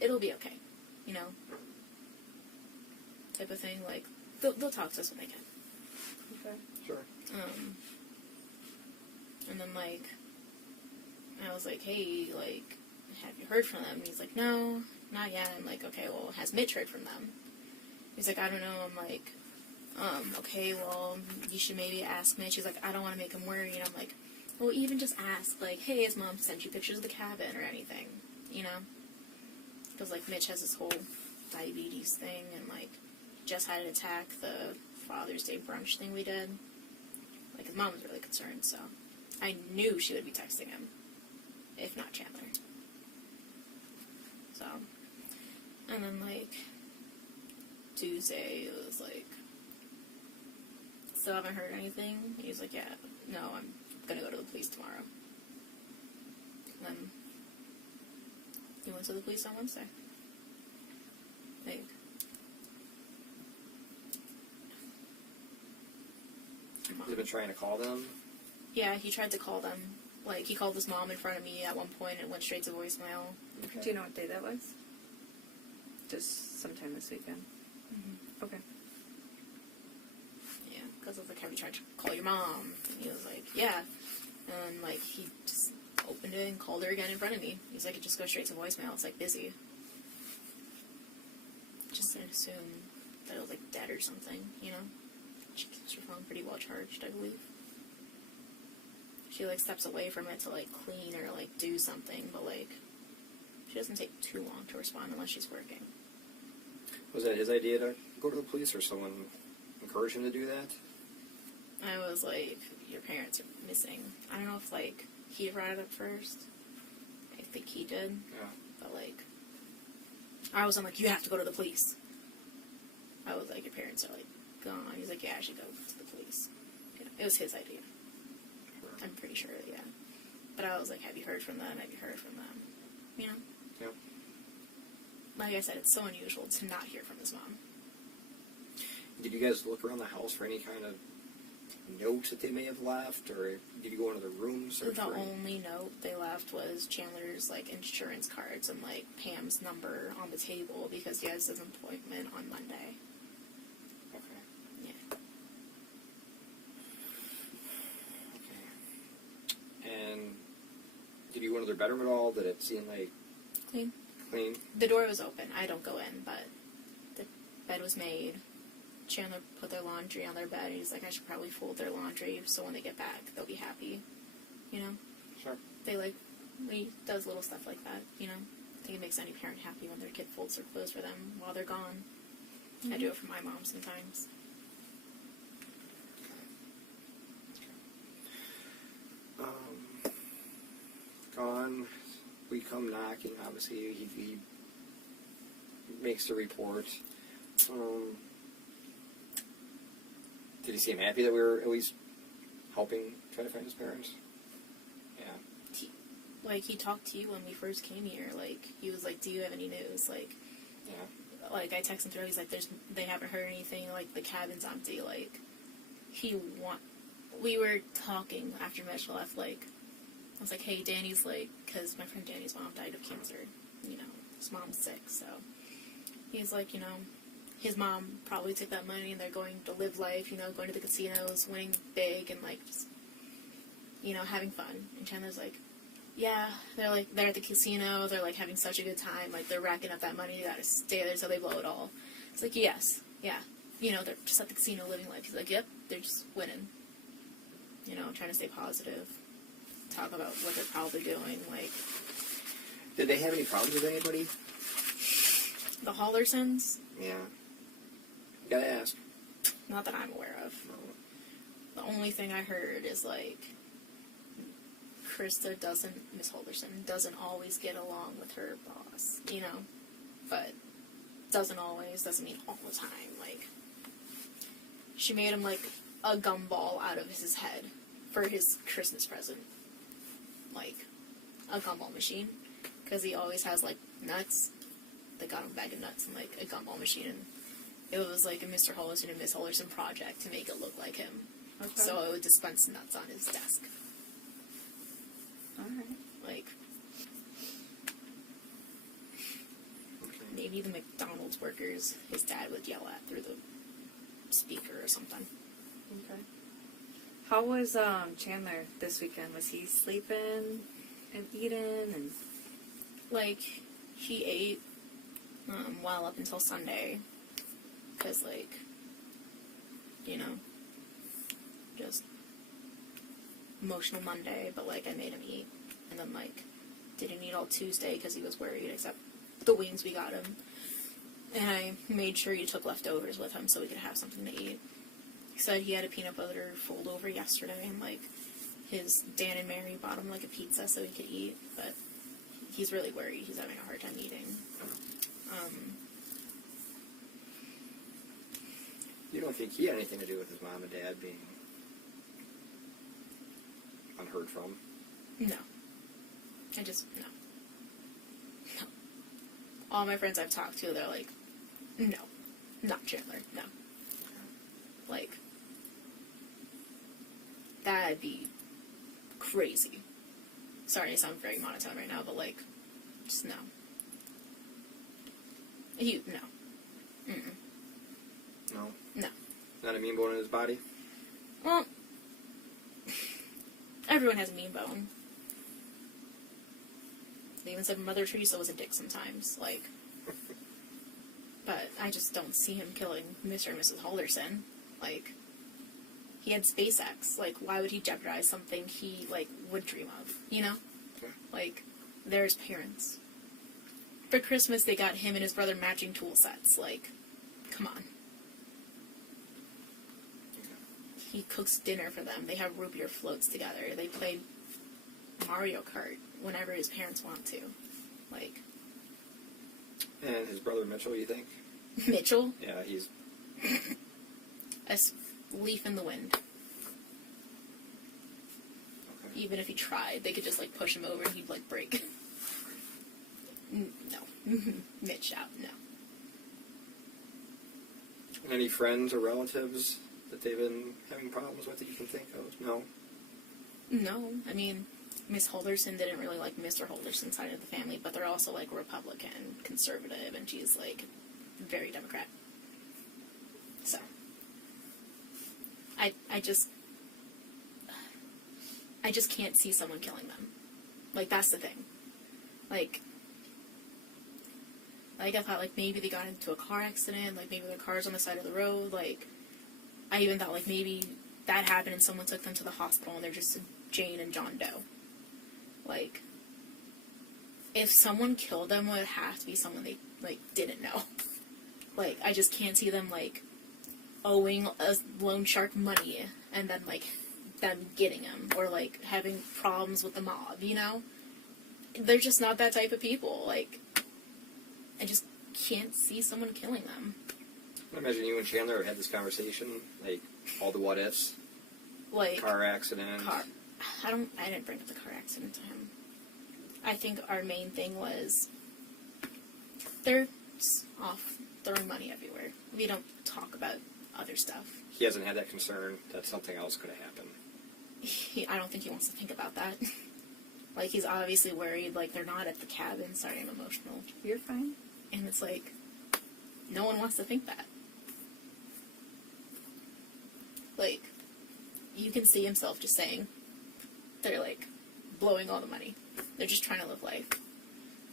it'll be okay, you know, type of thing. Like, they'll talk to us when they can. Okay. Sure. And then, like, I was like, hey, like, have you heard from them? And he's like, no, not yet. I'm like, okay, well, has Mitch heard from them? He's like, I don't know. I'm like, okay, well, you should maybe ask Mitch. He's like, I don't want to make him worry. And I'm like, well, even just ask, like, hey, has mom sent you pictures of the cabin or anything, you know? Because, like, Mitch has this whole diabetes thing and, like, just had an attack the Father's Day brunch thing we did. Like, his mom was really concerned, so I knew she would be texting him, if not Chandler. So, and then, like, Tuesday, it was like, still haven't heard anything. He was like, yeah, no, I'm gonna go to the police tomorrow. And then he went to the police on Wednesday. Like, Has he been trying to call them? yeah, he tried to call them. Like, he called his mom in front of me at one point and it went straight to voicemail. Okay. Do you know what day that was? Just sometime this weekend. Mm-hmm. Okay. Yeah, because I was like, have you tried to call your mom? And he was like, yeah. And, like, he just opened it and called her again in front of me. He's like, it just goes straight to voicemail. It's, like, busy. Just didn't assume that it was, like, dead or something, you know? She keeps her phone pretty well charged, I believe. She, like, steps away from it to, like, clean or, like, do something, but, like, she doesn't take too long to respond unless she's working. Was that his idea to go to the police, or someone encouraged him to do that? I was like, your parents are missing. I don't know if, like, he brought it up first. I think he did. Yeah. But, like, I wasn't like, you have to go to the police. I was like, your parents are, like, gone. He's like, yeah, I should go to the police. You know, it was his idea. Sure. I'm pretty sure, yeah. But I was like, have you heard from them? Have you heard from them? You know? Yeah. like I said, it's so unusual to not hear from his mom. Did you guys look around the house for any kind of notes that they may have left, or did you go into the room search The for any? only note they left was Chandler's like insurance cards and like Pam's number on the table because he has his appointment on Monday. Okay. Yeah. Okay. And did you go into their bedroom at all? Did it seem like Clean. clean? The door was open. I don't go in, but the bed was made. Chandler put their laundry on their bed, and he's like, I should probably fold their laundry so when they get back, they'll be happy. You know? Sure. They like, he does little stuff like that, you know? I think it makes any parent happy when their kid folds their clothes for them while they're gone. Mm-hmm. I do it for my mom sometimes. Gone. We come knocking. Obviously, he makes the report. Did he seem happy that we were at least helping try to find his parents? Yeah. Like, he talked to you when we first came here. Like, he was like, do you have any news? Like, Yeah. like I texted him through. He's like, they haven't heard anything. Like, the cabin's empty. Like, we were talking after Mitch left. Like, I was like, hey, Danny's like, because my friend Danny's mom died of cancer. You know, his mom's sick. So he's like, you know, his mom probably took that money and they're going to live life. You know, going to the casinos, winning big, and like, just, you know, having fun. And Chandler's like, yeah, they're at the casino, they're like having such a good time, like they're racking up that money, you gotta stay there so they blow it all. It's like, yes, yeah, you know, they're just at the casino living life. He's like, yep, they're just winning. You know, trying to stay positive, talk about what they're probably doing, like. Did they have any problems with anybody? The Haldersons? Yeah. Gotta ask. Not that I'm aware of. No. The only thing I heard is like, Miss Halderson doesn't always get along with her boss, you know, but doesn't mean all the time. Like, she made him like a gumball out of his head for his Christmas present, like a gumball machine, because he always has like nuts. They got him a bag of nuts and like a gumball machine, and it was like a Mr. Halderson and Miss Halderson project to make it look like him. Okay. So it would dispense nuts on his desk. Alright. Like, Okay. maybe the McDonald's workers his dad would yell at through the speaker or something. Okay. How was Chandler this weekend? Was he sleeping and eating and? Like, he ate well up until Sunday, because like, you know, just emotional Monday, but like I made him eat, and then like didn't eat all Tuesday because he was worried, except the wings we got him, and I made sure he took leftovers with him so we could have something to eat. He said he had a peanut butter fold over yesterday, and like his Dan and Mary bought him like a pizza so he could eat, but he's really worried. He's having a hard time eating. You don't think he had anything to do with his mom and dad being unheard from? No. No. All my friends I've talked to, they're like, no. Not Chandler. No. Like, that'd be crazy. Sorry, I sound very monotone right now, but like, just no. No. Mm-mm. No. No. Not a mean bone in his body? Well, everyone has a mean bone. They even said Mother Teresa was a dick sometimes, like. But I just don't see him killing Mr. and Mrs. Halderson. Like, he had SpaceX. Like, why would he jeopardize something he, like, would dream of? You know? Okay. Like, they're his parents. For Christmas, they got him and his brother matching tool sets. Like, come on. He cooks dinner for them. They have root beer floats together. They play Mario Kart whenever his parents want to. Like, And his brother Mitchell, you think? Mitchell, Yeah, he's... a leaf in the wind. Okay. Even if he tried, they could just, like, push him over and he'd, like, break. No. Mitch out, no. And any friends or relatives that they've been having problems with that you can think of? No? No, I mean, Miss Halderson didn't really like Mr. Halderson's side of the family, but they're also, like, Republican, conservative, and she's, like, very Democrat. So, I just can't see someone killing them. Like, that's the thing. Like, I thought, like, maybe they got into a car accident, like, maybe their car's on the side of the road, like, I even thought, like, maybe that happened and someone took them to the hospital and they're just Jane and John Doe. Like, if someone killed them, it would have to be someone they, like, didn't know. Like, I just can't see them, like, owing a loan shark money and then, like, them getting him, or, like, having problems with the mob, you know? They're just not that type of people. Like, I just can't see someone killing them. I imagine you and Chandler have had this conversation, like, all the what-ifs. Like, Car accident. I didn't bring up the car accident to him. I think our main thing was, they're off throwing money everywhere. We don't talk about other stuff. He hasn't had that concern that something else could have happened. I don't think he wants to think about that. Like, he's obviously worried, like, they're not at the cabin. Sorry, I'm emotional. You're fine. And it's like, no one wants to think that. Like, you can see himself just saying, they're, like, blowing all the money. They're just trying to live life.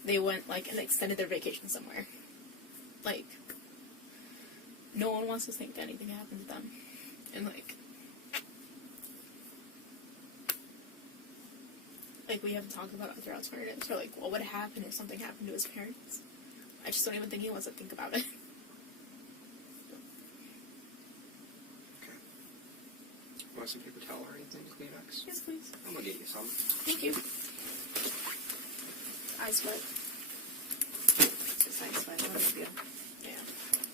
They went, like, and extended their vacation somewhere. Like, no one wants to think that anything happened to them. And, like, we haven't talked about other alternatives. Or, like, what would happen if something happened to his parents? I just don't even think he wants to think about it. Okay. Want some paper towel or anything, Kleenex? Yes, please. I'm gonna get you some. Thank you. I sweat. Just I sweat. No big deal. Yeah.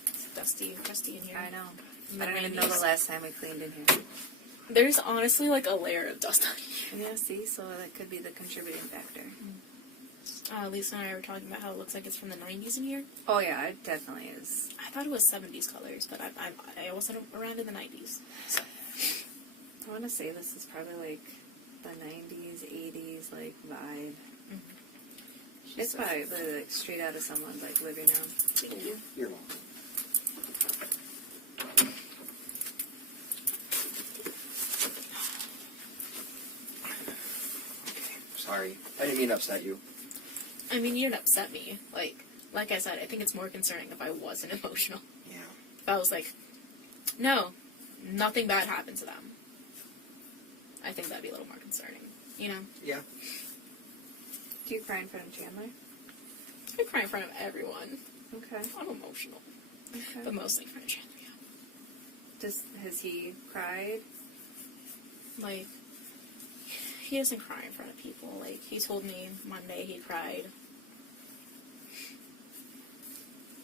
It's dusty in here. I know. My I don't even know mayonnaise. the last time we cleaned in here. There's honestly, like, a layer of dust on here. Yeah, see? So that could be the contributing factor. Lisa and I were talking about how it looks like it's from the 90s in here. Oh, yeah, it definitely is. I thought it was 70s colors, but I wasn't around in the 90s. So. I want to say this is probably, like, the 90s, 80s, like, vibe. Mm-hmm. It's probably, like, straight out of someone's, like, living room. Thank you. You're welcome. Sorry. I didn't mean to upset you. I mean, you didn't upset me. Like I said, I think it's more concerning if I wasn't emotional. Yeah. If I was like, no, nothing bad happened to them. I think that'd be a little more concerning, you know? Yeah. Do you cry in front of Chandler? I cry in front of everyone. Okay. I'm emotional. Okay. But mostly in front of Chandler, yeah. Has he cried? Like, he doesn't cry in front of people. Like, he told me Monday he cried.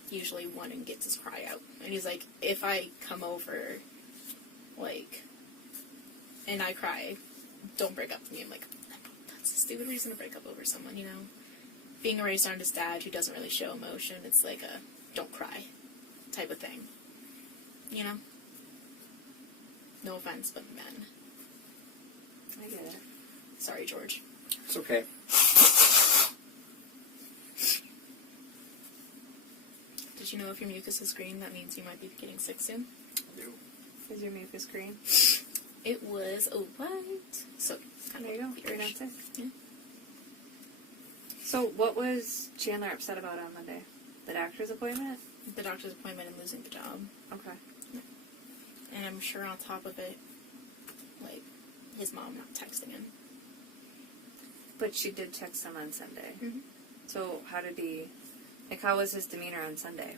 Usually one and gets his cry out. And he's like, if I come over, like, and I cry, don't break up with me. I'm like, that's a stupid reason to break up over someone, you know? Being raised around his dad who doesn't really show emotion, it's like a don't cry type of thing. You know? No offense, but men. I get it. Sorry, George. It's okay. Did you know if your mucus is green, that means you might be getting sick soon? Is your mucus green? It was white. So, kind There you go. of You're not sick. Yeah. So, what was Chandler upset about on Monday? The doctor's appointment? The doctor's appointment and losing the job. Okay. And I'm sure on top of it, like, his mom not texting him. But she did text him on Sunday. Mm-hmm. So, how was his demeanor on Sunday?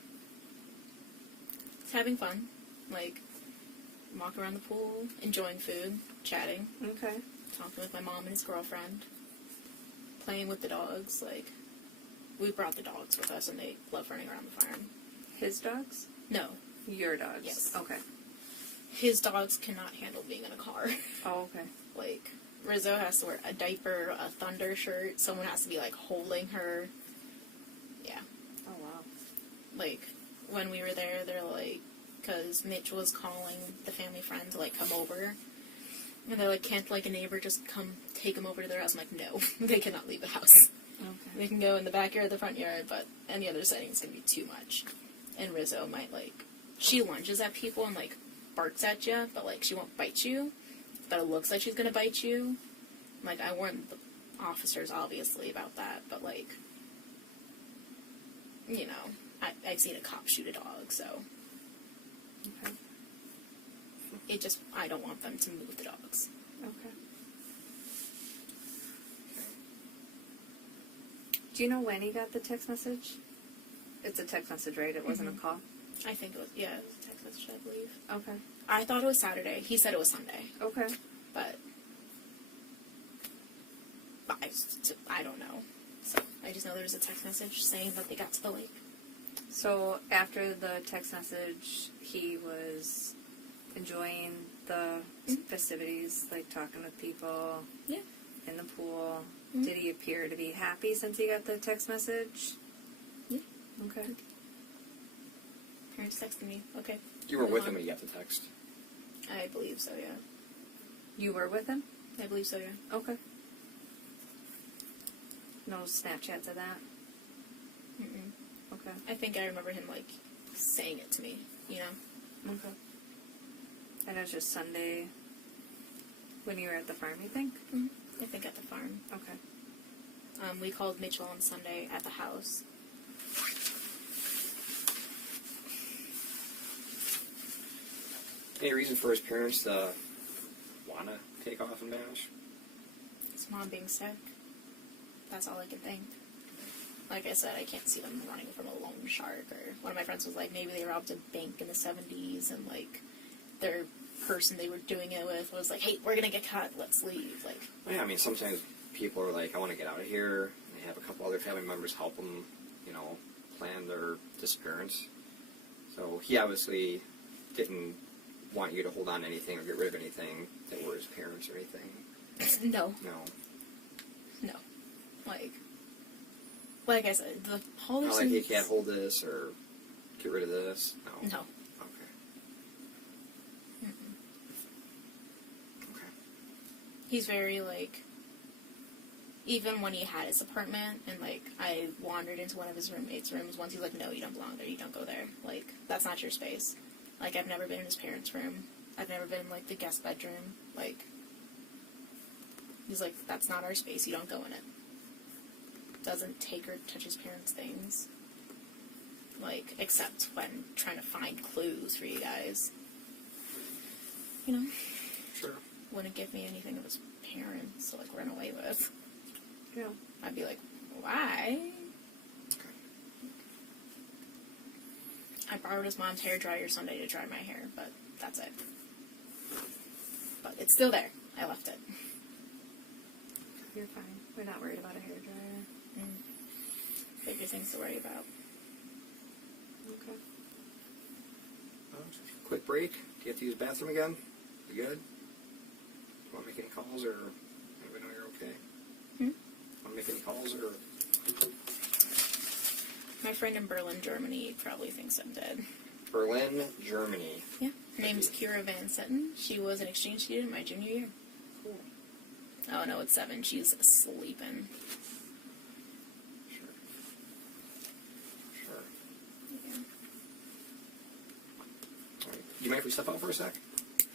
He's having fun. Like, walking around the pool, enjoying food, chatting, Okay. talking with my mom and his girlfriend, playing with the dogs. Like, we brought the dogs with us and they love running around the farm. His dogs? No. Your dogs? Yes. Okay. His dogs cannot handle being in a car. Oh, okay. Like, Rizzo has to wear a diaper, a thunder shirt, someone has to be, like, holding her. Yeah. like, when we were there, they're like, because Mitch was calling the family friend to, like, come over. And they're like, can't, like, a neighbor just come take them over to their house? I'm like, no, they cannot leave the house. Okay. They can go in the backyard, the front yard, but any other setting is going to be too much. And Rizzo might, like, she lunges at people and, like, barks at you, but, like, she won't bite you. But it looks like she's going to bite you. Like, I warned the officers, obviously, about that, but, like, you know, I've seen a cop shoot a dog, so Okay. it just, I don't want them to move the dogs. Okay. Do you know when he got the text message? It's a text message, right? It wasn't a call? I think it was, yeah, it was a text message, I believe. Okay. I thought it was Saturday. He said it was Sunday, Okay. but I don't know. So I just know there was a text message saying that they got to the lake. So after the text message, he was enjoying the festivities, like talking with people Yeah. in the pool. Mhm. Did he appear to be happy since he got the text message? Yeah. Okay. Parents texted me. Okay. You were with him when you got the text. I believe so, yeah. You were with him? I believe so, yeah. Okay. No Snapchats of that? Mm-mm. Okay. I think I remember him, like, saying it to me, you know? Okay. And it was just Sunday when you were at the farm, you think? Mm-hmm. I think at the farm. Okay. We called Mitchell on Sunday at the house. Any reason for his parents to want to take off and bash? His mom being sick. That's all I can think. Like I said, I can't see them running from a loan shark. Or one of my friends was like, maybe they robbed a bank in the 70s and, like, their person they were doing it with was like, hey, we're going to get caught, let's leave. Like, Yeah, I mean, sometimes people are like, I want to get out of here. And they have a couple other family members help them, you know, plan their disappearance. So he obviously didn't want you to hold on to anything or get rid of anything that were his parents or anything. no. No. No. Like I said, the Haldersons... Not like he can't hold this or get rid of this. No. No. Okay. Mm-mm. Okay. He's very, like... Even when he had his apartment, and, like, I wandered into one of his roommates' rooms once, he's like, no, you don't belong there, you don't go there. Like, that's not your space. Like, I've never been in his parents' room. I've never been in, like, the guest bedroom. Like, he's like, that's not our space, you don't go in it. Doesn't take or touch his parents' things. Like, except when trying to find clues for you guys. You know? Sure. Wouldn't give me anything of his parents to, like, run away with. Yeah. I'd be like, why? Okay. I borrowed his mom's hairdryer Sunday to dry my hair, but that's it. But it's still there. I left it. You're fine. We're not worried about a hairdryer. Bigger things to worry about. Okay. Quick break. Do you have to use the bathroom again? You good? Want to make any calls or anybody know you're okay? Want to make any calls or? My friend in Berlin, Germany, probably thinks I'm dead. Berlin, Germany. Yeah. Her name's Kira Van Setten. She was an exchange student my junior year. Cool. Oh, no, it's 7. She's sleeping. Sure. Yeah. All right. You mind if we step out for a sec?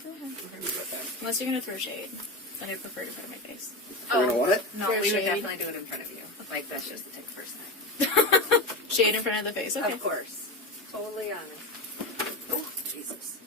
Go ahead. Okay, we'll be right back. Unless you're going to throw shade. Then I'd prefer to put it in my face. We're gonna what? No, Throw we would shade. definitely do it in front of you. Like, that's just the first time. Shade in front of the face, okay. Of course. Totally honest. Oh, Jesus.